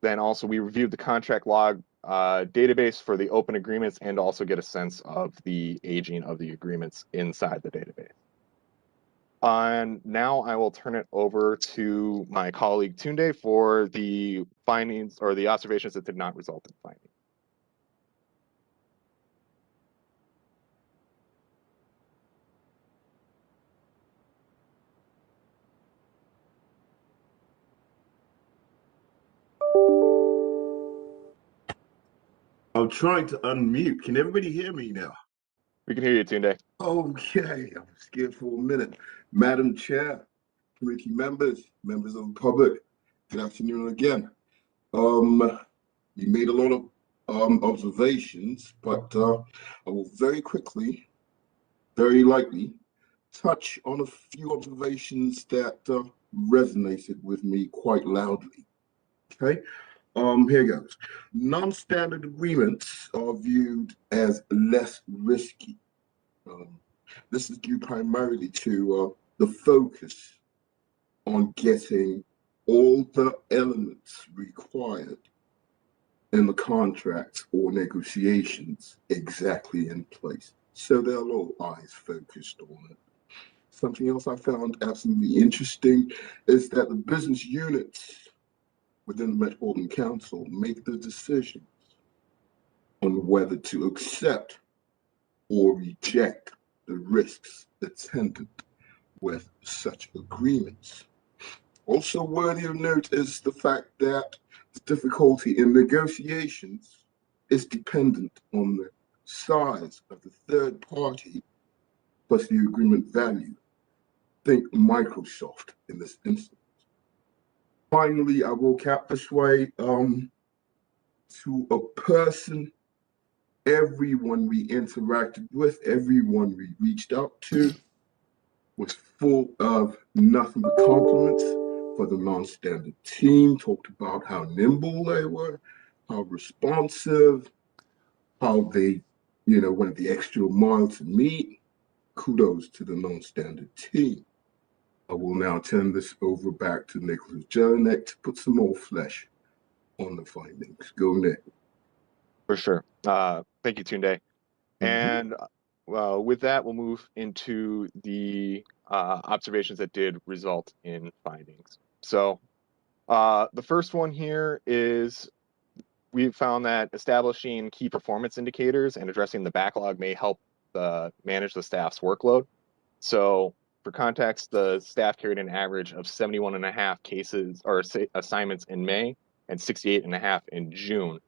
Then also we reviewed the contract log database for the open agreements and also get a sense of the aging of the agreements inside the database. And now I will turn it over to my colleague Tunde for the findings or the observations that did not result in findings. I'm trying to unmute. Can everybody hear me now? We can hear you, Tunde. Okay, I'm scared for a minute. Madam Chair, committee members, members of the public, good afternoon again. You made a lot of observations, but I will very quickly, very lightly, touch on a few observations that resonated with me quite loudly. Okay, here goes. Non-standard agreements are viewed as less risky. This is due primarily to the focus on getting all the elements required in the contracts or negotiations exactly in place. So there are a lot of eyes focused on it. Something else I found absolutely interesting is that the business units within the Metropolitan Council make the decisions on whether to accept or reject the risks attendant with such agreements. Also worthy of note is the fact that the difficulty in negotiations is dependent on the size of the third party plus the agreement value. Think Microsoft in this instance. Finally, I will cap this way, to a person, everyone we interacted with, everyone we reached out to was full of nothing but compliments for the non-standard team, talked about how nimble they were, how responsive, how they, went the extra mile to meet. Kudos to the non-standard team. I will now turn this over back to Nicholas Jelinek to put some more flesh on the findings. Go, Nick. For sure. Thank you, Tunde. And with that, we'll move into the observations that did result in findings. So the first one here is we found that establishing key performance indicators and addressing the backlog may help manage the staff's workload. So for context, the staff carried an average of 71.5 cases or assignments in May and 68.5 in June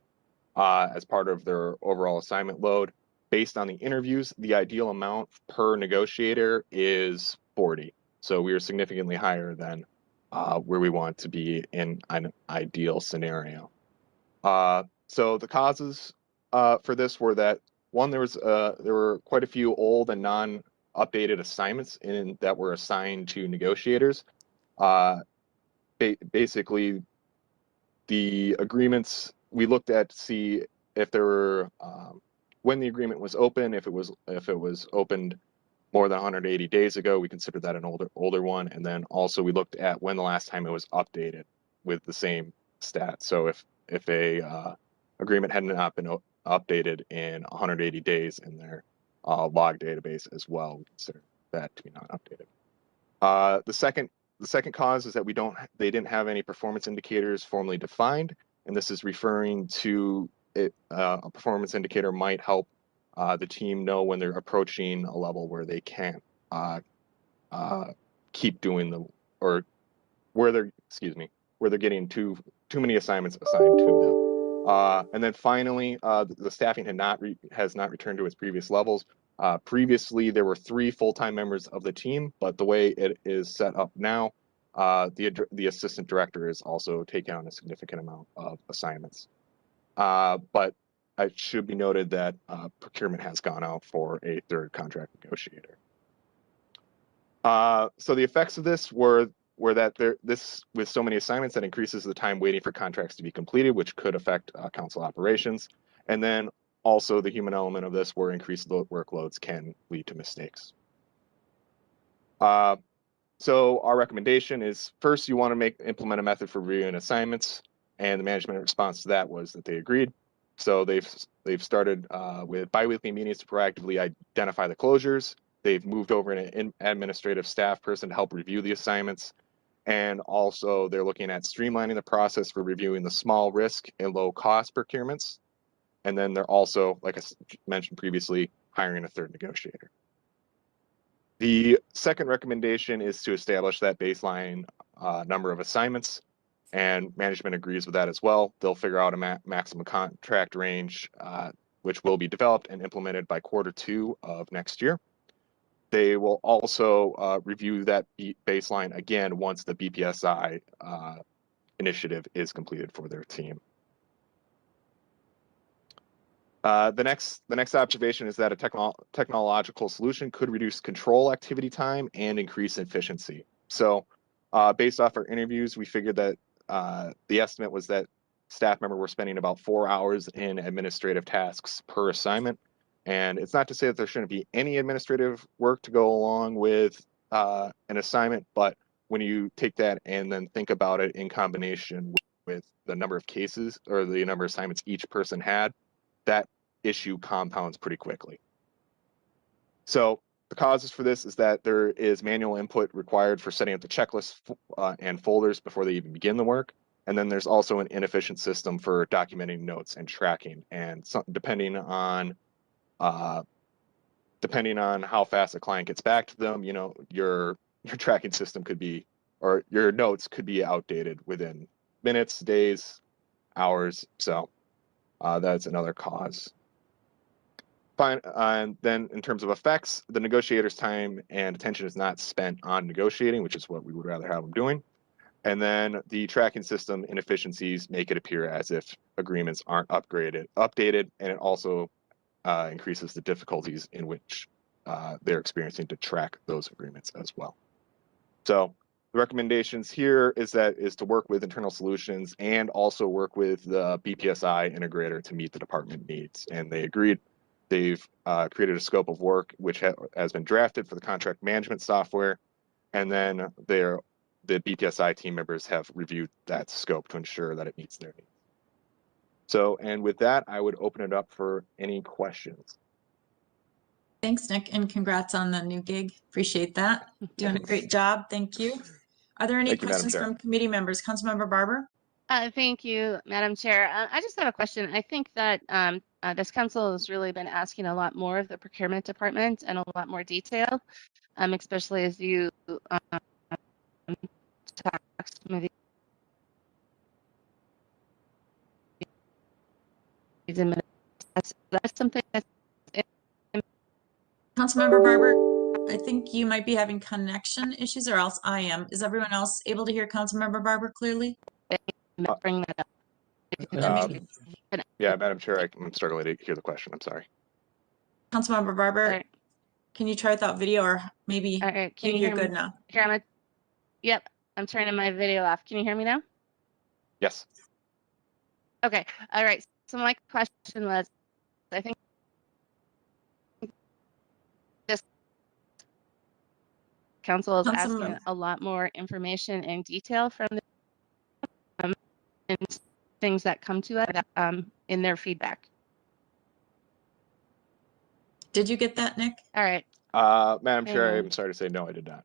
as part of their overall assignment load. Based on the interviews, the ideal amount per negotiator is 40. So we are significantly higher than where we want to be in an ideal scenario. So the causes for this were that one, there were quite a few old and non-updated assignments that were assigned to negotiators. Basically, the agreements we looked at to see if there were when the agreement was open, if it was opened more than 180 days ago, we considered that an older one, and then also we looked at when the last time it was updated with the same stat. So if a agreement had not been updated in 180 days in their log database as well, we consider that to be not updated. The second cause is that they didn't have any performance indicators formally defined, and this is referring to it. A performance indicator might help the team know when they're approaching a level where they can't keep doing or where they're getting too many assignments assigned to them. And then finally, the staffing has not returned to its previous levels. Previously, there were 3 full-time members of the team, but the way it is set up now, the assistant director is also taking on a significant amount of assignments. But it should be noted that procurement has gone out for a third contract negotiator. So the effects of this were that this, with so many assignments, that increases the time waiting for contracts to be completed, which could affect council operations. And then also the human element of this, where increased workloads can lead to mistakes. So our recommendation is, first, you want to implement a method for reviewing assignments, and the management response to that was that they agreed. So they've started with biweekly meetings to proactively identify the closures. They've moved over an administrative staff person to help review the assignments. And also they're looking at streamlining the process for reviewing the small risk and low cost procurements. And then they're also, like I mentioned previously, hiring a third negotiator. The second recommendation is to establish that baseline number of assignments, and management agrees with that as well. They'll figure out a maximum contract range, which will be developed and implemented by Q2 of next year. they will also review that baseline again once the BPSI initiative is completed for their team. The next observation is that a technological solution could reduce control activity time and increase efficiency. So based off our interviews, we figured that the estimate was that staff members were spending about 4 hours in administrative tasks per assignment. And it's not to say that there shouldn't be any administrative work to go along with an assignment, but when you take that and then think about it in combination with the number of cases or the number of assignments each person had, that issue compounds pretty quickly. So the causes for this is that there is manual input required for setting up the checklist and folders before they even begin the work. And then there's also an inefficient system for documenting notes and tracking. And depending on how fast a client gets back to them, you know, your tracking system could be, or your notes could be outdated within minutes, days, hours. So that's another cause. Fine. And then in terms of effects, the negotiator's time and attention is not spent on negotiating, which is what we would rather have them doing. And then the tracking system inefficiencies make it appear as if agreements aren't updated, and it also increases the difficulties in which they're experiencing to track those agreements as well. So the recommendations here is to work with internal solutions and also work with the BPSI integrator to meet the department needs. And they agreed. They've created a scope of work which has been drafted for the contract management software, and then the BPSI team members have reviewed that scope to ensure that it meets their needs. So, and with that, I would open it up for any questions. Thanks, Nick, and congrats on the new gig. Appreciate that. Doing a great job. Thank you. Are there any Thank you, Madam questions Chair. from committee members? Councilmember Barber? Thank you, Madam Chair. I just have a question. I think that this council has really been asking a lot more of the procurement department and a lot more detail, especially as you talk some of these that's something that's Councilmember Barber, I think you might be having connection issues, or else I am. Is everyone else able to hear Councilmember Barber clearly? bring that up. Yeah, Madam Chair, I'm struggling to hear the question. I'm sorry. Councilmember Barber, All right. can you try without video, or maybe All right. Can you you're hear good me? now? Here, yep, I'm turning my video off. Can you hear me now? Yes. Okay. All right. So my question was, I think this council is asking a lot more information and detail from the and things that come to us in their feedback. Did you get that, Nick? All right. Madam Chair, I'm sorry to say no, I did not.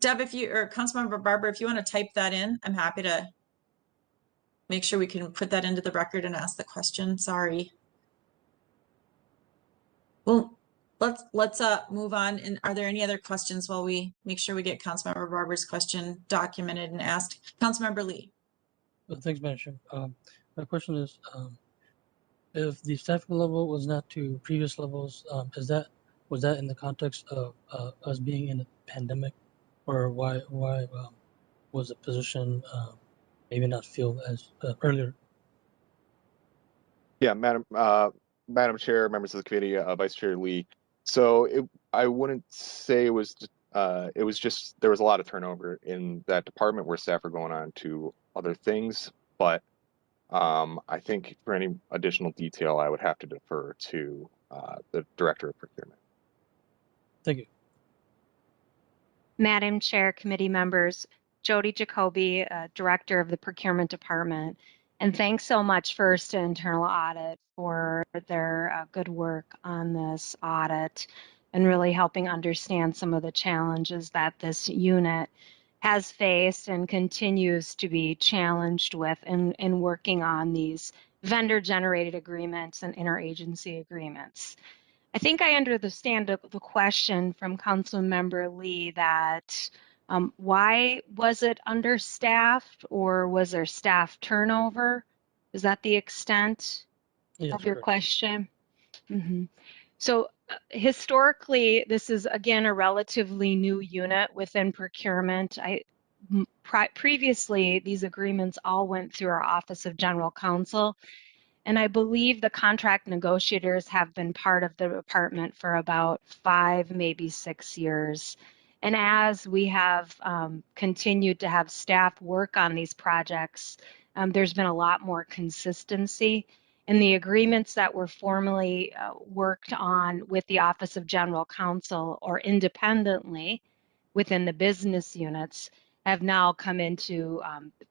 Deb, or Councilmember Barber, if you want to type that in, I'm happy to make sure we can put that into the record and ask the question. Sorry. Well, let's move on. And are there any other questions while we make sure we get Councilmember Barber's question documented and asked? Councilmember Lee. Thanks, Madam Chair. My question is, if the staffing level was not to previous levels, was that in the context of us being in a pandemic, or why was the position maybe not filled as earlier? Yeah, Madam Chair, members of the committee, Vice Chair Lee. So I wouldn't say it was just there was a lot of turnover in that department where staff are going on to other things, but I think for any additional detail, I would have to defer to the Director of Procurement. Thank you. Madam Chair, committee members, Jody Jacoby, Director of the Procurement Department. And thanks so much first to Internal Audit for their good work on this audit and really helping understand some of the challenges that this unit has faced and continues to be challenged with in working on these vendor-generated agreements and interagency agreements. I think I understand the question from Councilmember Lee that why was it understaffed, or was there staff turnover? Is that the extent of your question? Mm-hmm. So Historically, this is again a relatively new unit within procurement. Previously, these agreements all went through our Office of General Counsel, and I believe the contract negotiators have been part of the department for about 5, maybe 6 years. And as we have continued to have staff work on these projects, there's been a lot more consistency. And the agreements that were formally worked on with the Office of General Counsel or independently within the business units have now come into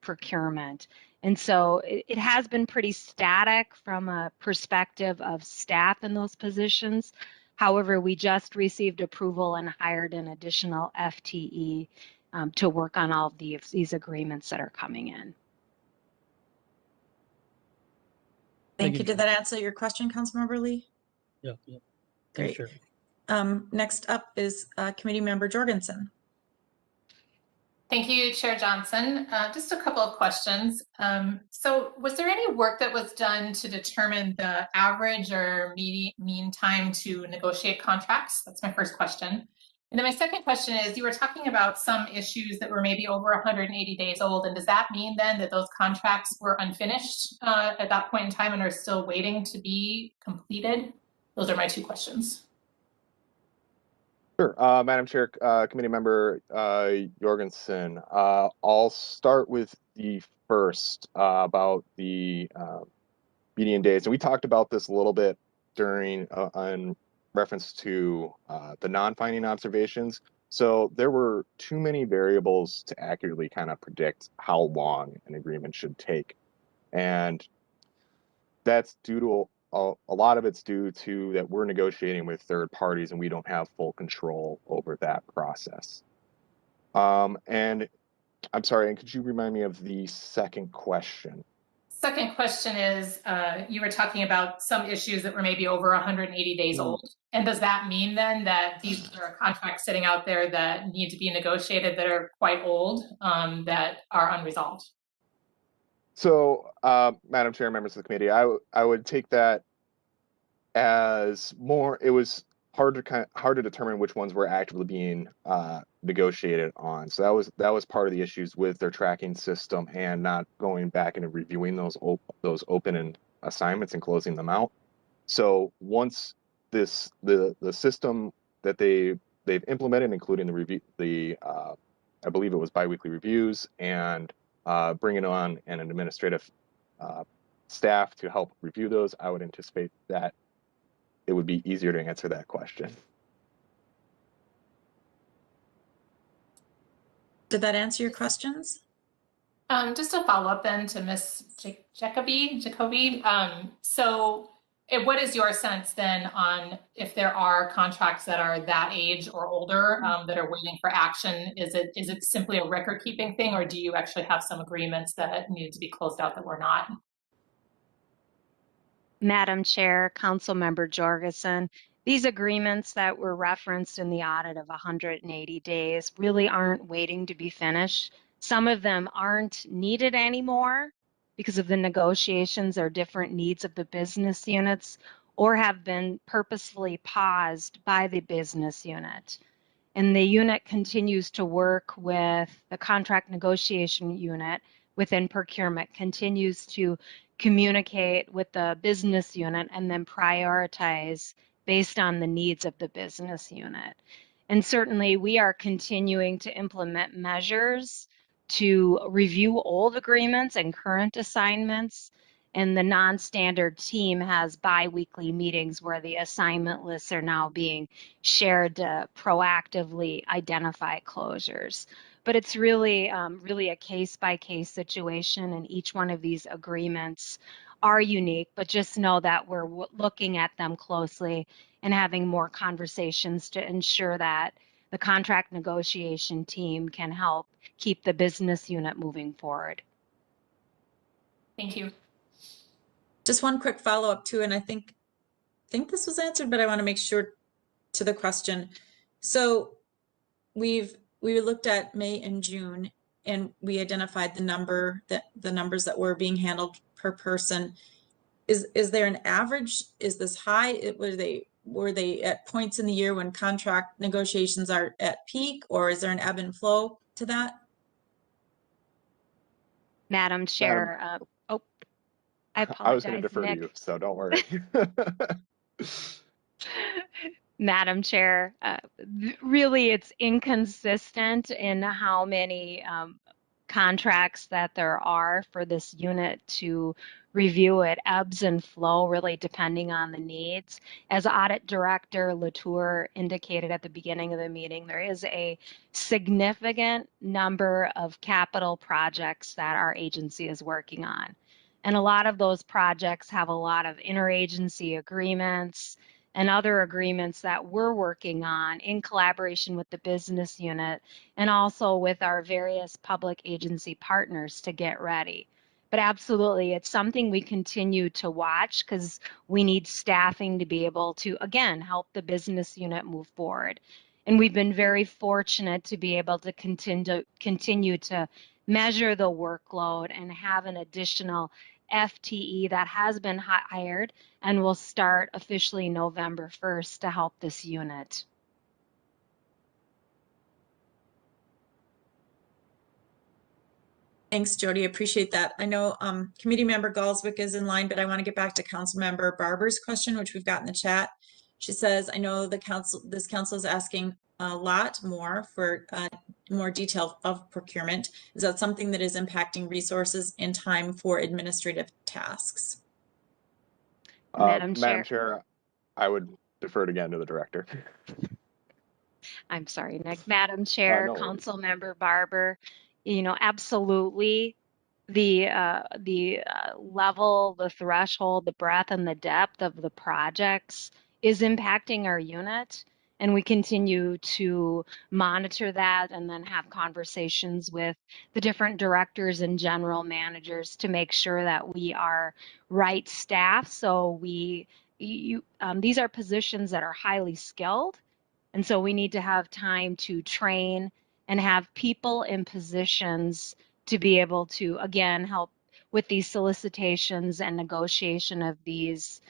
procurement. And so it has been pretty static from a perspective of staff in those positions. However, we just received approval and hired an additional FTE to work on all of these agreements that are coming in. Thank you. Did that answer your question, Councilmember Lee? Yeah, yeah. Thanks, Great. Chair. Next up is Committee Member Jorgensen. Thank you, Chair Johnson. Just a couple of questions. So was there any work that was done to determine the average or mean time to negotiate contracts? That's my first question. And then my second question is, you were talking about some issues that were maybe over 180 days old. And does that mean then that those contracts were unfinished at that point in time and are still waiting to be completed? Those are my two questions. Sure, Madam Chair, Committee Member Jorgensen. I'll start with the first about the median days, and we talked about this a little bit during in reference to the non-finding observations. So there were too many variables to accurately kind of predict how long an agreement should take, and that's due to a lot of it's due to that we're negotiating with third parties and we don't have full control over that process. And I'm sorry, and could you remind me of the second question? Second question is, you were talking about some issues that were maybe over 180 days old. And does that mean then that these are contracts sitting out there that need to be negotiated that are quite old, that are unresolved? So, Madam Chair, members of the committee, I would take that as more, it was hard to determine which ones were actively being negotiated on. So that was part of the issues with their tracking system and not going back and reviewing those open assignments and closing them out. So once the system that they've implemented, including the review, I believe it was biweekly reviews and bringing on an administrative staff to help review those, I would anticipate that it would be easier to answer that question. Did that answer your questions? Just a follow up then to Ms. Jacoby. So what is your sense then on if there are contracts that are that age or older that are waiting for action? Is it simply a record keeping thing, or do you actually have some agreements that needed to be closed out that were not? Madam Chair, Councilmember Jorgensen, these agreements that were referenced in the audit of 180 days really aren't waiting to be finished. Some of them aren't needed anymore because of the negotiations or different needs of the business units, or have been purposefully paused by the business unit. And the unit continues to work with the contract negotiation unit within procurement, continues to communicate with the business unit and then prioritize based on the needs of the business unit. And certainly we are continuing to implement measures to review old agreements and current assignments. And the non-standard team has bi-weekly meetings where the assignment lists are now being shared to proactively identify closures. But it's really, really a case-by-case situation, and each one of these agreements are unique, but just know that we're looking at them closely and having more conversations to ensure that the contract negotiation team can help keep the business unit moving forward. Thank you. Just one quick follow-up too, and I think this was answered, but I want to make sure to the question. So we looked at May and June, and we identified the numbers that were being handled per person. Is there an average? Is this high? Were they were they at points in the year when contract negotiations are at peak, or is there an ebb and flow to that? Madam Chair, oh, I I was going apologize, to defer to Nick. you, so don't worry. Madam Chair, really it's inconsistent in how many contracts that there are for this unit to review. It ebbs and flow really depending on the needs. As Audit Director Latour indicated at the beginning of the meeting, there is a significant number of capital projects that our agency is working on. And a lot of those projects have a lot of interagency agreements and other agreements that we're working on in collaboration with the business unit and also with our various public agency partners to get ready. But absolutely, it's something we continue to watch because we need staffing to be able to, again, help the business unit move forward. And we've been very fortunate to be able to continue to measure the workload and have an additional FTE that has been hired and will start officially November 1st to help this unit. Thanks, Jody. Appreciate that. I know Committee Member Galswick is in line, but I want to get back to Council Member Barber's question, which we've got in the chat. She says, I know the council, this council is asking a lot more for more detail of procurement. Is that something that is impacting resources and time for administrative tasks? Madam Madam Chair. Chair, I would defer it again to the director. I'm sorry, Nick. Madam Chair, No worries. Council Member Barber, you know, absolutely the level, the threshold, the breadth and the depth of the projects is impacting our unit. And we continue to monitor that and then have conversations with the different directors and general managers to make sure that we are right staff. So these are positions that are highly skilled. And so we need to have time to train and have people in positions to be able to, again, help with these solicitations and negotiation of these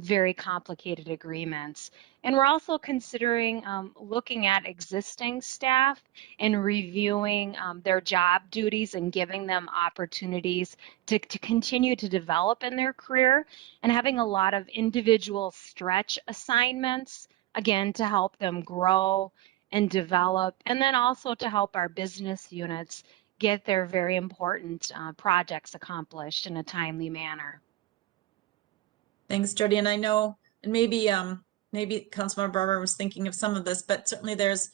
very complicated agreements. And we're also considering looking at existing staff and reviewing their job duties and giving them opportunities to continue to develop in their career and having a lot of individual stretch assignments, again, to help them grow and develop, and then also to help our business units get their very important projects accomplished in a timely manner. Thanks, Jody. And I know, and maybe Councilmember Barber was thinking of some of this, but certainly there's,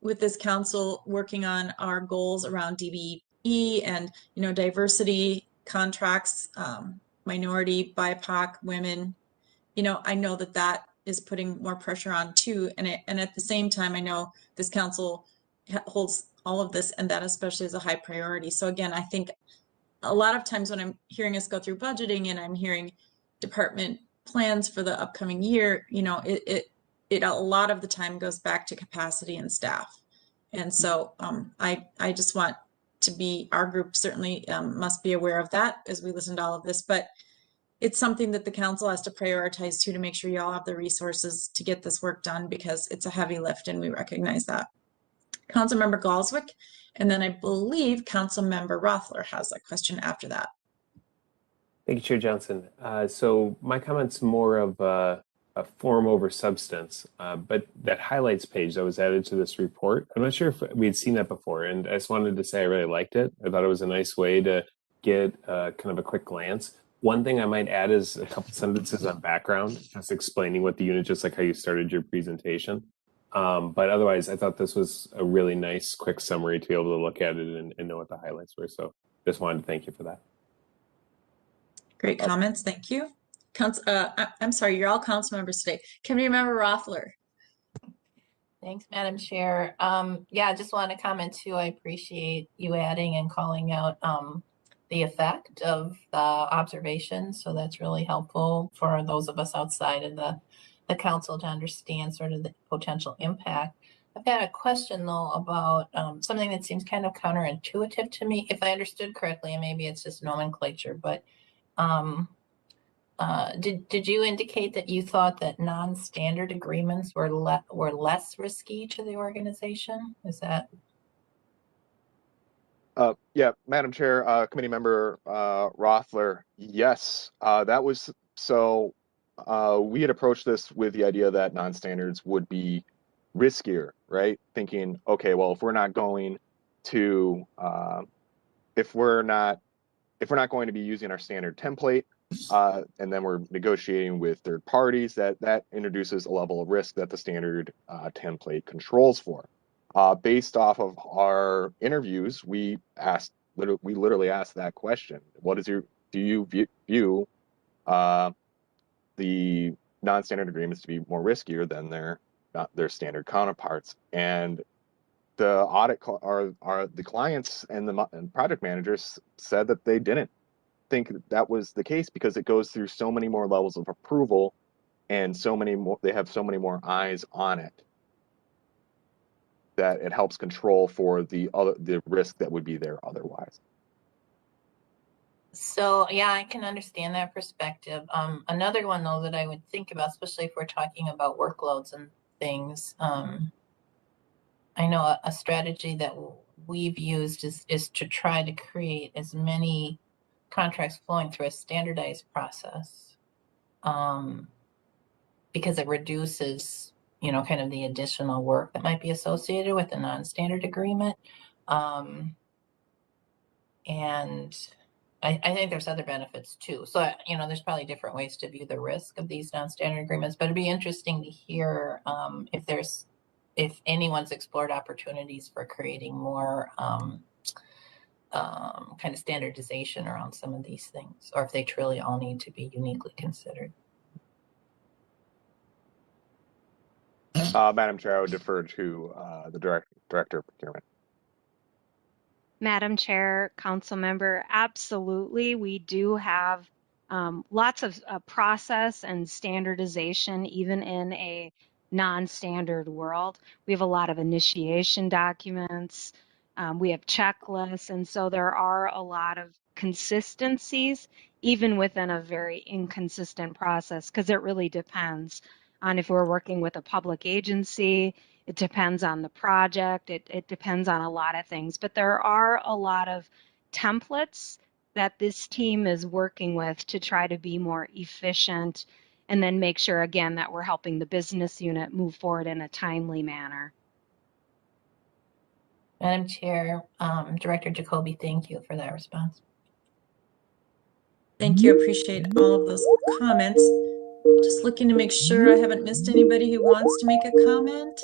with this council working on our goals around DBE and, you know, diversity contracts, minority, BIPOC, women, you know, I know that that is putting more pressure on too. And at the same time, I know this council holds all of this, and that especially is a high priority. So again, I think a lot of times when I'm hearing us go through budgeting and I'm hearing department plans for the upcoming year, you know, it a lot of the time goes back to capacity and staff. And so I just want to be, our group certainly must be aware of that as we listen to all of this, but it's something that the council has to prioritize too, to make sure you all have the resources to get this work done, because it's a heavy lift and we recognize that. Councilmember Galswick, and then I believe Councilmember Rothler has a question after that. Thank you, Chair Johnson. So my comment's more of a form over substance, but that highlights page that was added to this report, I'm not sure if we had seen that before, and I just wanted to say I really liked it. I thought it was a nice way to get kind of a quick glance. One thing I might add is a couple sentences on background, just explaining what the unit, just like how you started your presentation. But otherwise, I thought this was a really nice, quick summary to be able to look at it and know what the highlights were. So just wanted to thank you for that. Great comments, thank you. I'm sorry, you're all council members today. Committee Member Rothler. Thanks, Madam Chair. Yeah, I just want to comment too. I appreciate you adding and calling out the effect of the observations. So that's really helpful for those of us outside of the council to understand sort of the potential impact. I've got a question though about something that seems kind of counterintuitive to me, if I understood correctly, and maybe it's just nomenclature, but did you indicate that you thought that non-standard agreements were less risky to the organization? Is that? Yeah, Madam Chair, Committee Member Rothler, yes, that was so. We had approached this with the idea that non-standards would be riskier, right? Thinking, okay, well, if we're not going to, if we're not going to be using our standard template, and then we're negotiating with third parties, that introduces a level of risk that the standard template controls for. Based off of our interviews, we literally asked that question: what is do you view the non-standard agreements to be more riskier than their standard counterparts? And the the clients and the project managers said that they didn't think that was the case, because it goes through so many more levels of approval and so many more, they have so many more eyes on it, that it helps control for the risk that would be there otherwise. So yeah, I can understand that perspective. Another one though that I would think about, especially if we're talking about workloads and things, I know a strategy that we've used is to try to create as many contracts flowing through a standardized process, because it reduces, kind of the additional work that might be associated with a non-standard agreement. And I think there's other benefits too. So, there's probably different ways to view the risk of these non-standard agreements, but it'd be interesting to hear if anyone's explored opportunities for creating more kind of standardization around some of these things, or if they truly all need to be uniquely considered. Madam Chair, I would defer to the Director of Procurement. Madam Chair, Council Member, absolutely. We do have lots of process and standardization, even in a non-standard world. We have a lot of initiation documents. We have checklists. And so there are a lot of consistencies, even within a very inconsistent process, because it really depends on if we're working with a public agency. It depends on the project. It depends on a lot of things, but there are a lot of templates that this team is working with to try to be more efficient and then make sure, again, that we're helping the business unit move forward in a timely manner. Madam Chair, Director Jacoby, thank you for that response. Thank you. Appreciate all of those comments. Just looking to make sure I haven't missed anybody who wants to make a comment.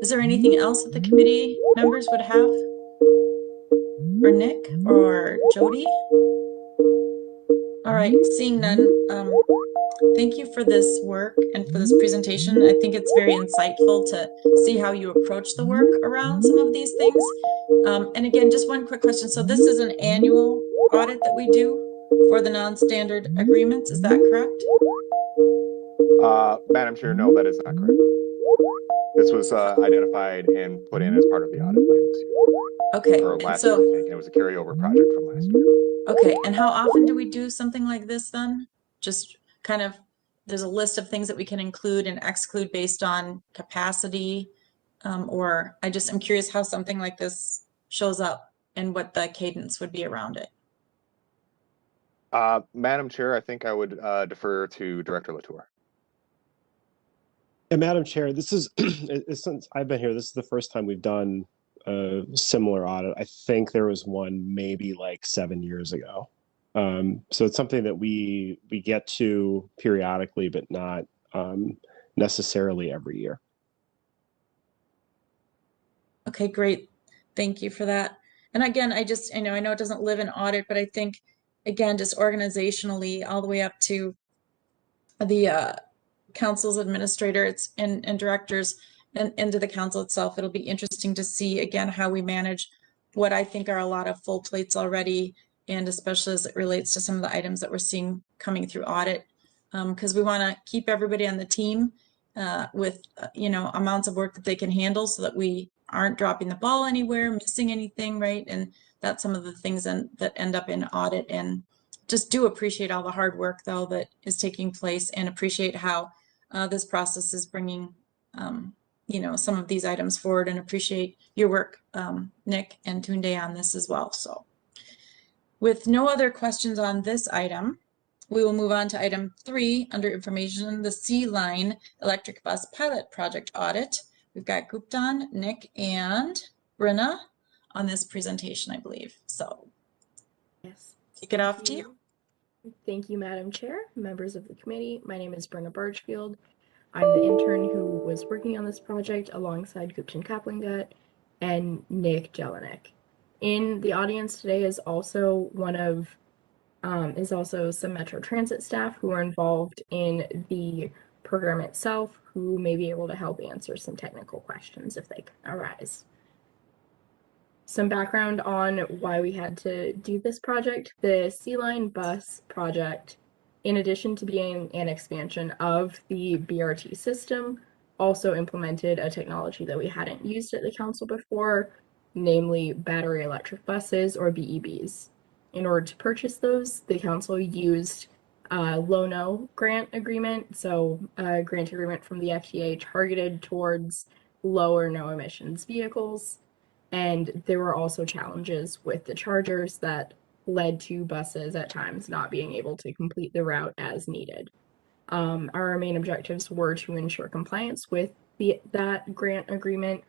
Is there anything else that the committee members would have? Or Nick or Jody? All right, seeing none, thank you for this work and for this presentation. I think it's very insightful to see how you approach the work around some of these things. And again, just one quick question. So this is an annual audit that we do for the non-standard agreements, is that correct? Madam Chair, no, that is not correct. This was identified and put in as part of the audit plan this year. Okay, Or and last so, year, I think. It was a carryover project from last year. okay, and how often do we do something like this then? Just kind of, there's a list of things that we can include and exclude based on capacity, or I'm curious how something like this shows up and what the cadence would be around it. Madam Chair, I think I would defer to Director Latour. And Madam Chair, this is since I've been here, this is the first time we've done a similar audit. I think there was one maybe like 7 years ago. So it's something that we get to periodically, but not necessarily every year. Okay, great. Thank you for that. And again, I know it doesn't live in audit, but I think, again, just organizationally, all the way up to the council's administrators and directors and to the council itself, it'll be interesting to see, again, how we manage what I think are a lot of full plates already, and especially as it relates to some of the items that we're seeing coming through audit, because we want to keep everybody on the team with amounts of work that they can handle, so that we aren't dropping the ball anywhere, missing anything, right? And that's some of the things that end up in audit and just do appreciate all the hard work though that is taking place, and appreciate how this process is bringing some of these items forward, and appreciate your work, Nick and Tunde, on this as well. So with no other questions on this item, we will move on to item 3 under information, the C-Line Electric Bus Pilot Project Audit. We've got Guptan, Nick, and Brenna on this presentation, I believe. So Yes. kick it off to you. Thank you, Madam Chair, members of the committee. My name is Brenna Bargefield. I'm the intern who was working on this project alongside Guptan Kaplangut and Nick Jelinek. In the audience today is also some Metro Transit staff who are involved in the program itself, who may be able to help answer some technical questions if they arise. Some background on why we had to do this project. The C-Line bus project, in addition to being an expansion of the BRT system, also implemented a technology that we hadn't used at the council before, namely battery electric buses, or BEBs. In order to purchase those, the council used a low-no grant agreement, so a grant agreement from the FDA targeted towards low or no emissions vehicles. And there were also challenges with the chargers that led to buses at times not being able to complete the route as needed. Our main objectives were to ensure compliance with that grant agreement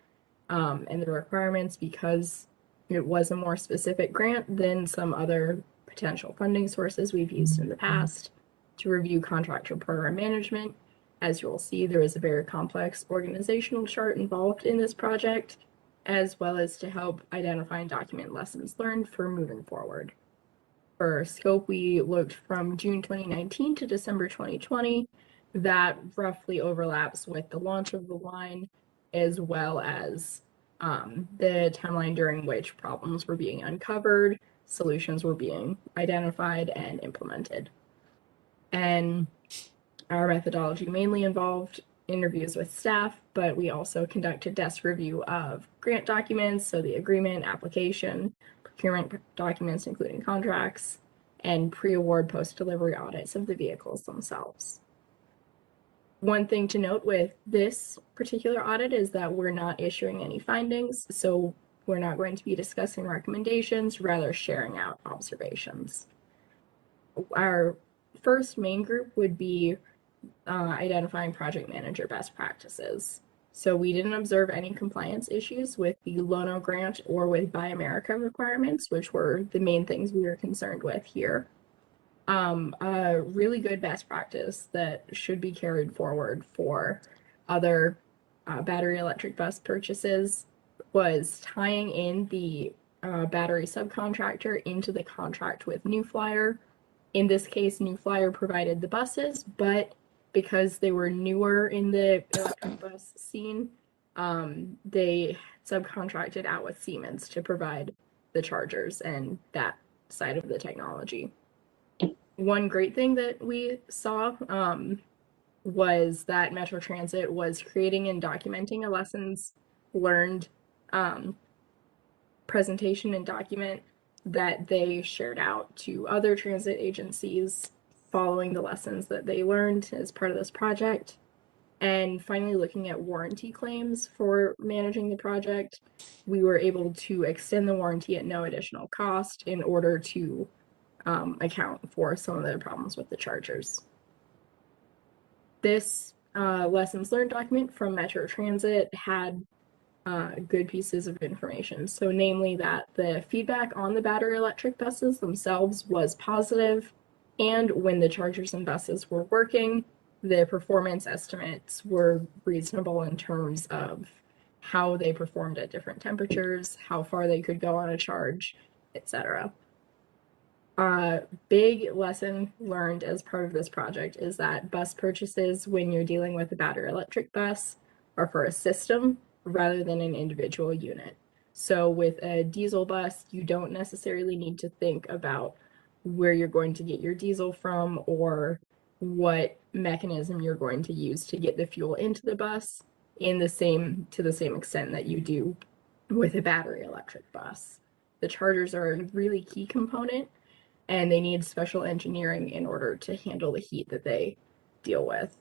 and the requirements, because it was a more specific grant than some other potential funding sources we've used in the past. To review contractor program management, as you will see, there is a very complex organizational chart involved in this project, as well as to help identify and document lessons learned for moving forward. For scope, we looked from June 2019 to December 2020. That roughly overlaps with the launch of the line, as well as the timeline during which problems were being uncovered, solutions were being identified and implemented. And our methodology mainly involved interviews with staff, but we also conducted desk review of grant documents, so the agreement, application, procurement documents, including contracts, and pre-award post-delivery audits of the vehicles themselves. One thing to note with this particular audit is that we're not issuing any findings, so we're not going to be discussing recommendations, rather sharing out observations. Our first main group would be identifying project manager best practices. So we didn't observe any compliance issues with the Lono grant or with Buy America requirements, which were the main things we were concerned with here. A really good best practice that should be carried forward for other battery electric bus purchases was tying in the battery subcontractor into the contract with New Flyer. In this case, New Flyer provided the buses, but because they were newer in the electric bus scene, they subcontracted out with Siemens to provide the chargers and that side of the technology. One great thing that we saw was that Metro Transit was creating and documenting a lessons learned presentation and document that they shared out to other transit agencies following the lessons that they learned as part of this project. And finally, looking at warranty claims for managing the project, we were able to extend the warranty at no additional cost in order to account for some of the problems with the chargers. This lessons learned document from Metro Transit had good pieces of information. So namely that the feedback on the battery electric buses themselves was positive, and when the chargers and buses were working, the performance estimates were reasonable in terms of how they performed at different temperatures, how far they could go on a charge, etc. Big lesson learned as part of this project is that bus purchases, when you're dealing with a battery electric bus, are for a system rather than an individual unit. So with a diesel bus, you don't necessarily need to think about where you're going to get your diesel from or what mechanism you're going to use to get the fuel into the bus to the same extent that you do with a battery electric bus. The chargers are a really key component, and they need special engineering in order to handle the heat that they deal with.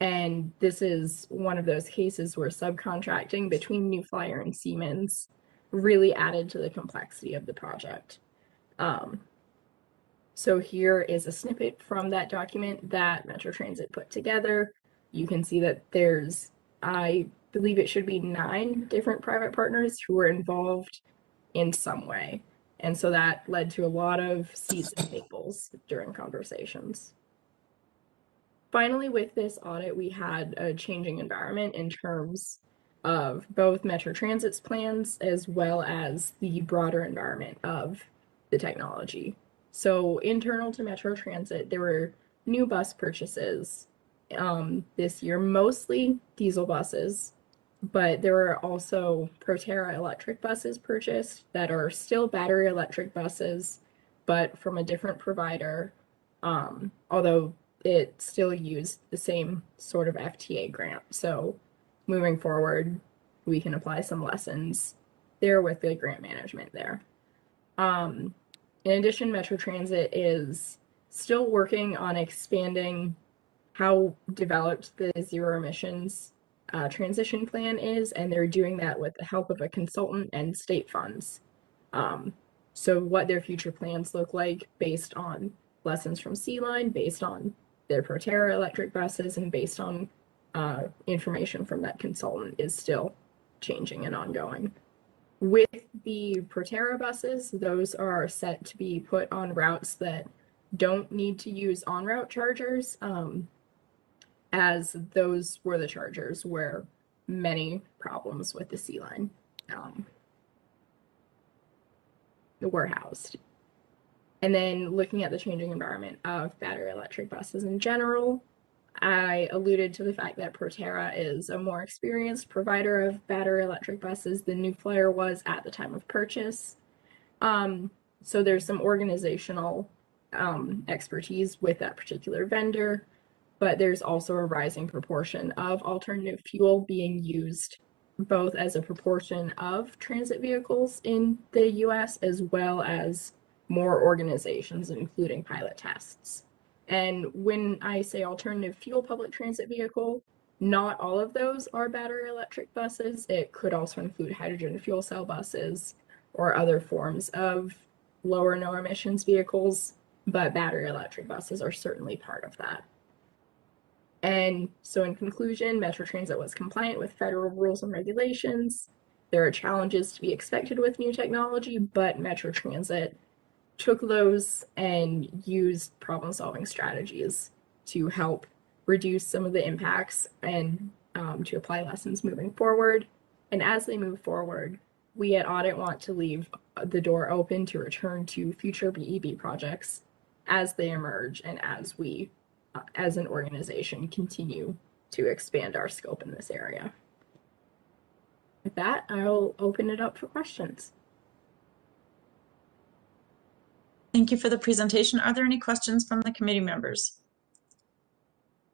And this is one of those cases where subcontracting between New Flyer and Siemens really added to the complexity of the project. So here is a snippet from that document that Metro Transit put together. You can see that there's, I believe it should be 9 different private partners who were involved in some way. And so that led to a lot of seats at tables during conversations. Finally, with this audit, we had a changing environment in terms of both Metro Transit's plans as well as the broader environment of the technology. So internal to Metro Transit, there were new bus purchases this year, mostly diesel buses, but there were also Proterra electric buses purchased that are still battery electric buses, but from a different provider, although it still used the same sort of FTA grant. So moving forward, we can apply some lessons there with the grant management there. In addition, Metro Transit is still working on expanding how developed the zero emissions transition plan is, and they're doing that with the help of a consultant and state funds. So what their future plans look like based on lessons from C-Line, based on their Proterra electric buses, and based on information from that consultant is still changing and ongoing. With the Proterra buses, those are set to be put on routes that don't need to use on-route chargers, as those were the chargers where many problems with the C-Line were housed. And then looking at the changing environment of battery electric buses in general, I alluded to the fact that Proterra is a more experienced provider of battery electric buses than New Flyer was at the time of purchase. So there's some organizational expertise with that particular vendor, but there's also a rising proportion of alternative fuel being used both as a proportion of transit vehicles in the US as well as more organizations, including pilot tests. And when I say alternative fuel public transit vehicle, not all of those are battery electric buses. It could also include hydrogen fuel cell buses or other forms of lower no emissions vehicles, but battery electric buses are certainly part of that. And so in conclusion, Metro Transit was compliant with federal rules and regulations. There are challenges to be expected with new technology, but Metro Transit took those and used problem-solving strategies to help reduce some of the impacts and to apply lessons moving forward. And as they move forward, we at Audit want to leave the door open to return to future BEB projects as they emerge and as we, as an organization, continue to expand our scope in this area. With that, I'll open it up for questions. Thank you for the presentation. Are there any questions from the committee members?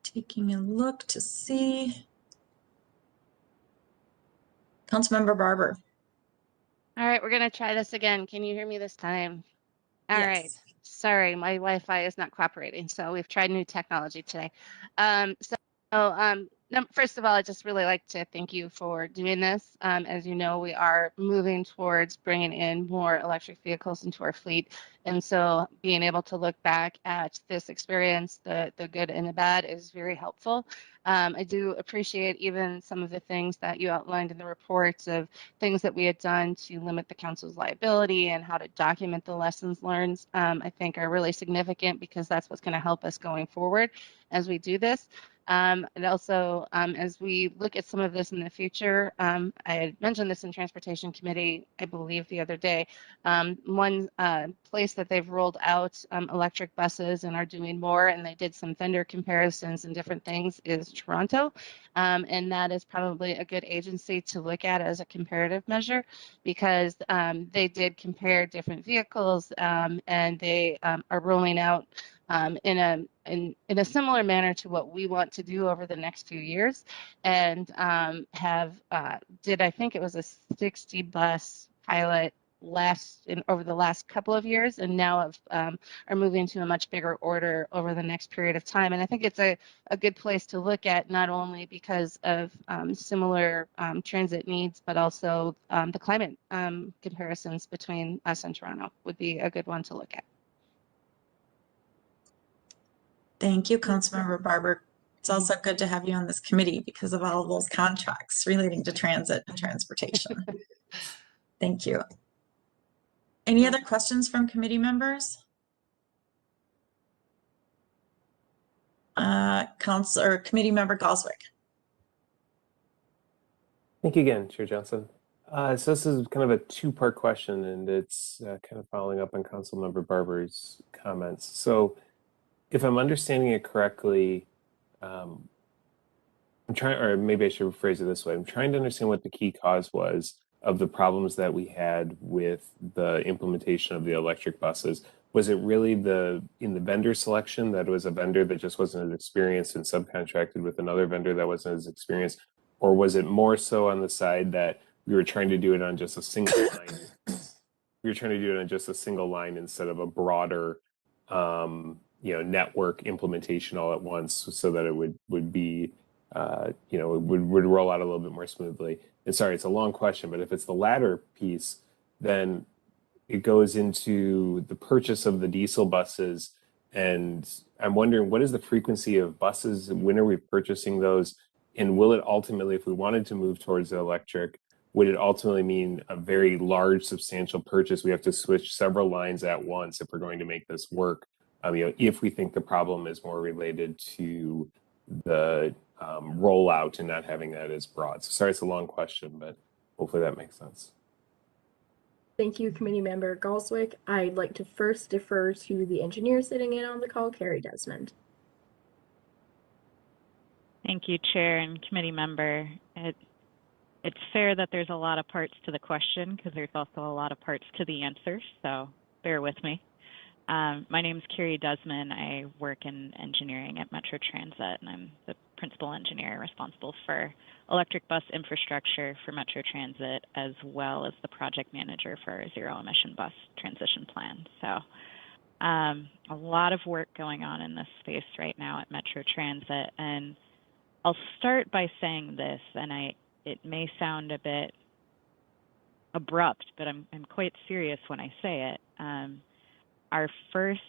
Taking a look to see. Councilmember Barber. All right, we're gonna try this again. Can you hear me this time? All right. Yes. Sorry, my Wi-Fi is not cooperating, so we've tried new technology today. First of all, I'd just really like to thank you for doing this. As you know, we are moving towards bringing in more electric vehicles into our fleet. And so being able to look back at this experience, the good and the bad, is very helpful. I do appreciate even some of the things that you outlined in the reports of things that we had done to limit the council's liability and how to document the lessons learned, I think are really significant because that's what's going to help us going forward as we do this. And also, as we look at some of this in the future, I had mentioned this in Transportation Committee, I believe the other day. One place that they've rolled out electric buses and are doing more, and they did some vendor comparisons and different things, is Toronto. And that is probably a good agency to look at as a comparative measure because they did compare different vehicles and they are rolling out in a similar manner to what we want to do over the next few years, and have did, I think it was a 60 bus pilot over the last couple of years, and now are moving to a much bigger order over the next period of time. And I think it's a good place to look at, not only because of similar transit needs, but also the climate comparisons between us and Toronto would be a good one to look at. Thank you, Councilmember Barber. It's also good to have you on this committee because of all of those contracts relating to transit and transportation. Thank you. Any other questions from committee members? Committee member Goswick. Thank you again, Chair Johnson. So this is kind of a two-part question, and it's kind of following up on Councilmember Barber's comments. So if I'm understanding it correctly, I'm trying, or maybe I should rephrase it this way. I'm trying to understand what the key cause was of the problems that we had with the implementation of the electric buses. Was it really in the vendor selection, that it was a vendor that just wasn't as experienced and subcontracted with another vendor that wasn't as experienced? Or was it more so on the side that we were trying to do it on just a single line? We were trying to do it on just a single line instead of a broader, network implementation all at once, so that it would be, it would roll out a little bit more smoothly. And sorry, it's a long question, but if it's the latter piece, then it goes into the purchase of the diesel buses. And I'm wondering, what is the frequency of buses? When are we purchasing those? And will it ultimately, if we wanted to move towards the electric, would it ultimately mean a very large, substantial purchase? We have to switch several lines at once if we're going to make this work. If we think the problem is more related to the rollout and not having that as broad. So sorry, it's a long question, but hopefully that makes sense. Thank you, Committee Member Galswick. I'd like to first defer to the engineer sitting in on the call, Carrie Desmond. Thank you, Chair and Committee Member. It's fair that there's a lot of parts to the question because there's also a lot of parts to the answer, so bear with me. My name is Carrie Desmond. I work in engineering at Metro Transit, and I'm the principal engineer responsible for electric bus infrastructure for Metro Transit, as well as the project manager for our zero emission bus transition plan. So a lot of work going on in this space right now at Metro Transit. And I'll start by saying this, and it may sound a bit abrupt, but I'm quite serious when I say it. Our first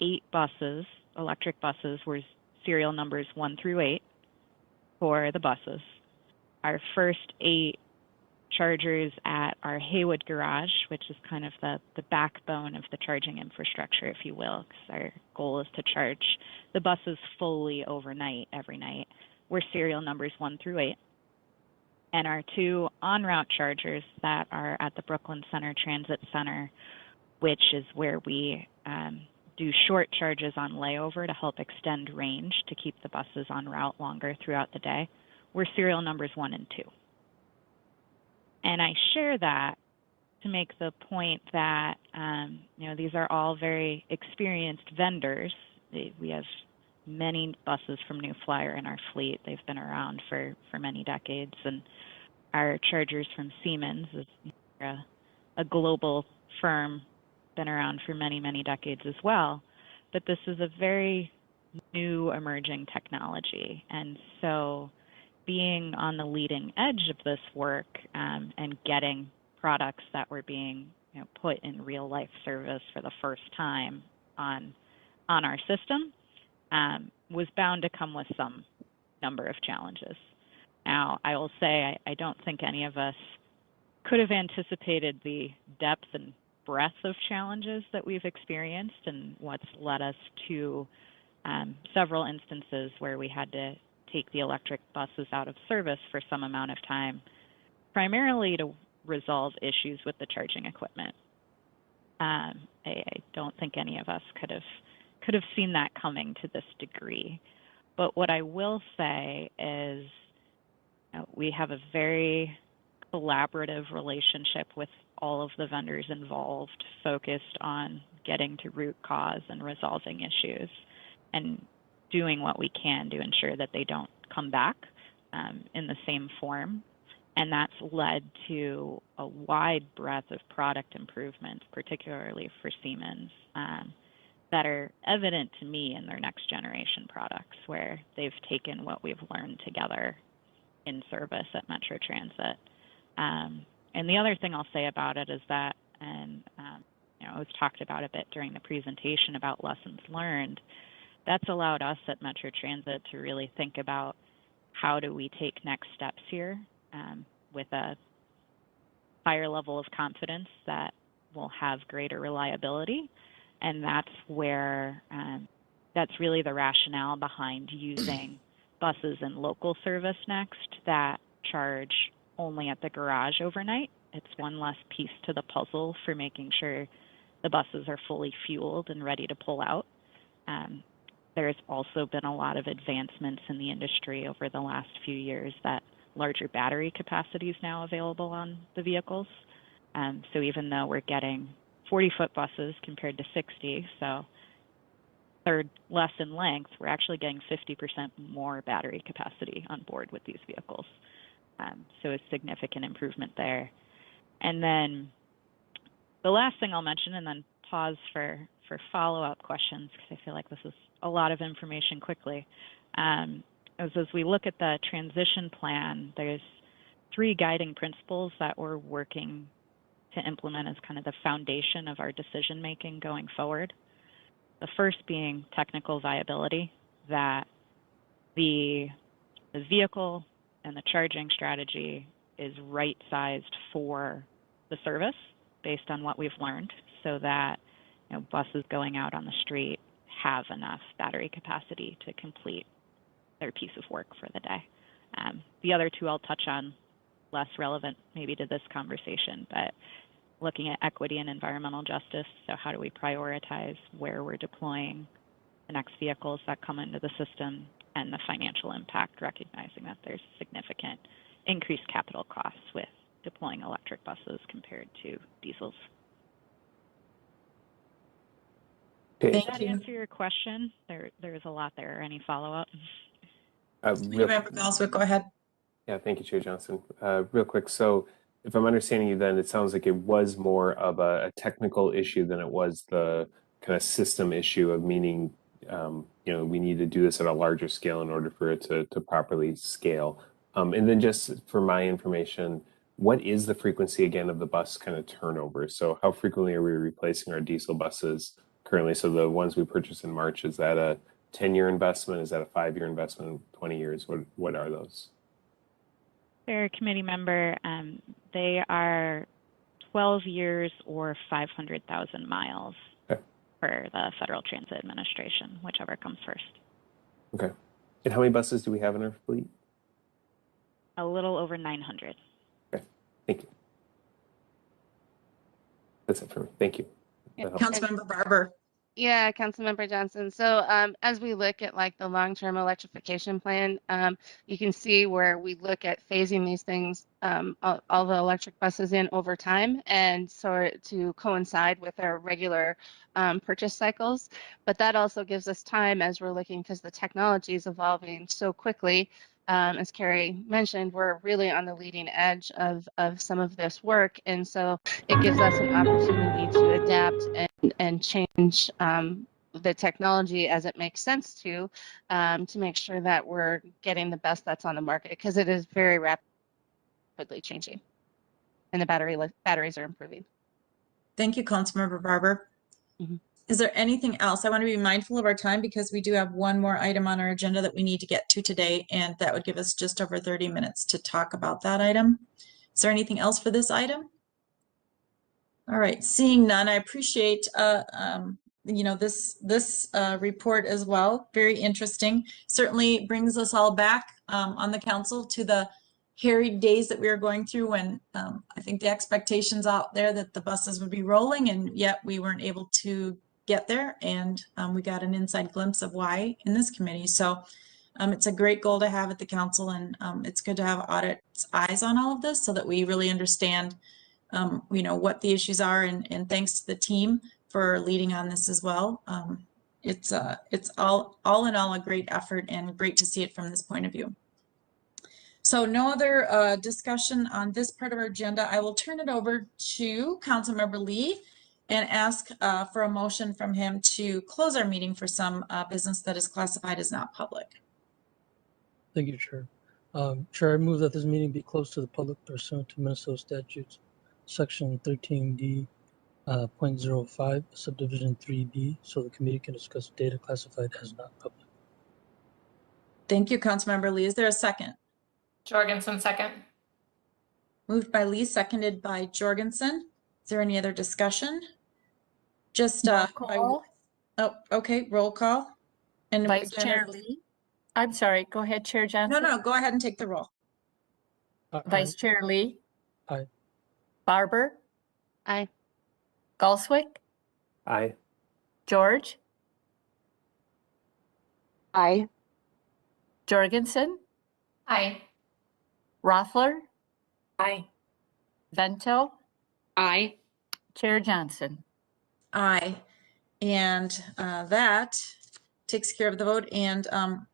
8 buses, electric buses, were serial numbers 1 through 8 for the buses. Our first 8 chargers at our Haywood garage, which is kind of the backbone of the charging infrastructure, if you will, because our goal is to charge the buses fully overnight, every night, were serial numbers 1 through 8. And our 2 en-route chargers that are at the Brooklyn Center Transit Center, which is where we do short charges on layover to help extend range to keep the buses en route longer throughout the day, were serial numbers 1 and 2. And I share that to make the point that these are all very experienced vendors. We have many buses from New Flyer in our fleet. They've been around for many decades, and our chargers from Siemens is a global firm, been around for many, many decades as well. But this is a very new emerging technology. And so being on the leading edge of this work and getting products that were being put in real life service for the first time on our system was bound to come with some number of challenges. Now, I will say I don't think any of us could have anticipated the depth and breadth of challenges that we've experienced, and what's led us to several instances where we had to take the electric buses out of service for some amount of time, primarily to resolve issues with the charging equipment. I don't think any of us could have seen that coming to this degree. But what I will say is we have a very collaborative relationship with all of the vendors involved, focused on getting to root cause and resolving issues and doing what we can to ensure that they don't come back in the same form. And that's led to a wide breadth of product improvements, particularly for Siemens, that are evident to me in their next generation products, where they've taken what we've learned together in service at Metro Transit. And the other thing I'll say about it is that, and it was talked about a bit during the presentation about lessons learned, that's allowed us at Metro Transit to really think about how do we take next steps here with a higher level of confidence that we'll have greater reliability. And that's where, that's really the rationale behind using buses in local service next that charge only at the garage overnight. It's one less piece to the puzzle for making sure the buses are fully fueled and ready to pull out. There's also been a lot of advancements in the industry over the last few years that larger battery capacity is now available on the vehicles. So even though we're getting 40-foot buses compared to 60, so third less in length, we're actually getting 50% more battery capacity on board with these vehicles. So a significant improvement there. And then the last thing I'll mention, and then pause for follow-up questions, because I feel like this is a lot of information quickly, as we look at the transition plan, there's 3 guiding principles that we're working to implement as kind of the foundation of our decision-making going forward. The first being technical viability, that the vehicle and the charging strategy is right-sized for the service based on what we've learned, so that buses going out on the street have enough battery capacity to complete their piece of work for the day. The other 2 I'll touch on, less relevant maybe to this conversation, but looking at equity and environmental justice. So how do we prioritize where we're deploying the next vehicles that come into the system, and the financial impact, recognizing that there's significant increased capital costs with deploying electric buses compared to diesels. Okay. Does that answer your question? There's a lot there. Any follow-up? Member Goswick, go ahead. Yeah, thank you, Chair Johnson. Real quick, so if I'm understanding you, then it sounds like it was more of a technical issue than it was the kind of system issue of meaning, we need to do this at a larger scale in order for it to properly scale. And then just for my information, what is the frequency again of the bus kind of turnover? So how frequently are we replacing our diesel buses currently? So the ones we purchased in March, is that a 10-year investment? Is that a 5-year investment? 20 years? What are those? Fair committee member, they are 12 years or 500,000 miles for the Federal Transit Administration, whichever comes first. Okay. And how many buses do we have in our fleet? A little over 900. Okay, thank you. That's it for me. Thank you. Councilmember Barber. Yeah, Councilmember Johnson. So as we look at like the long-term electrification plan, you can see where we look at phasing these things, all the electric buses in over time, and so to coincide with our regular purchase cycles. But that also gives us time as we're looking, because the technology is evolving so quickly. As Carrie mentioned, we're really on the leading edge of some of this work. And so it gives us an opportunity to adapt and change the technology as it makes sense to make sure that we're getting the best that's on the market, because it is very rapidly changing and the batteries are improving. Thank you, Councilmember Barber. Mm-hmm. Is there anything else? I want to be mindful of our time, because we do have one more item on our agenda that we need to get to today, and that would give us just over 30 minutes to talk about that item. Is there anything else for this item? All right, seeing none, I appreciate this report as well. Very interesting. Certainly brings us all back on the council to the harried days that we were going through, when I think the expectations out there that the buses would be rolling, and yet we weren't able to get there. And we got an inside glimpse of why in this committee. So it's a great goal to have at the council, and it's good to have Audit's eyes on all of this so that we really understand what the issues are, and thanks to the team for leading on this as well. It's all in all a great effort, and great to see it from this point of view. So no other discussion on this part of our agenda. I will turn it over to Councilmember Lee and ask for a motion from him to close our meeting for some business that is classified as not public. Thank you, Chair. Chair, I move that this meeting be closed to the public pursuant to Minnesota statutes, Section 13D, 0.05, Subdivision 3B, so the committee can discuss data classified as not public. Thank you, Councilmember Lee. Is there a second? Jorgensen, second. Moved by Lee, seconded by Jorgensen. Is there any other discussion? Just Roll by, call. oh, okay, roll call. And Vice again, Chair Lee. I'm sorry, go ahead, Chair no, Johnson. no, go ahead and take the roll. Vice Chair Lee. Aye. Barber. Aye. Galswick. Aye. George. Aye. Jorgensen. Aye. Rothler. Aye. Vento. Aye. Chair Johnson. Aye. And that takes care of the vote. And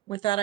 with that, I will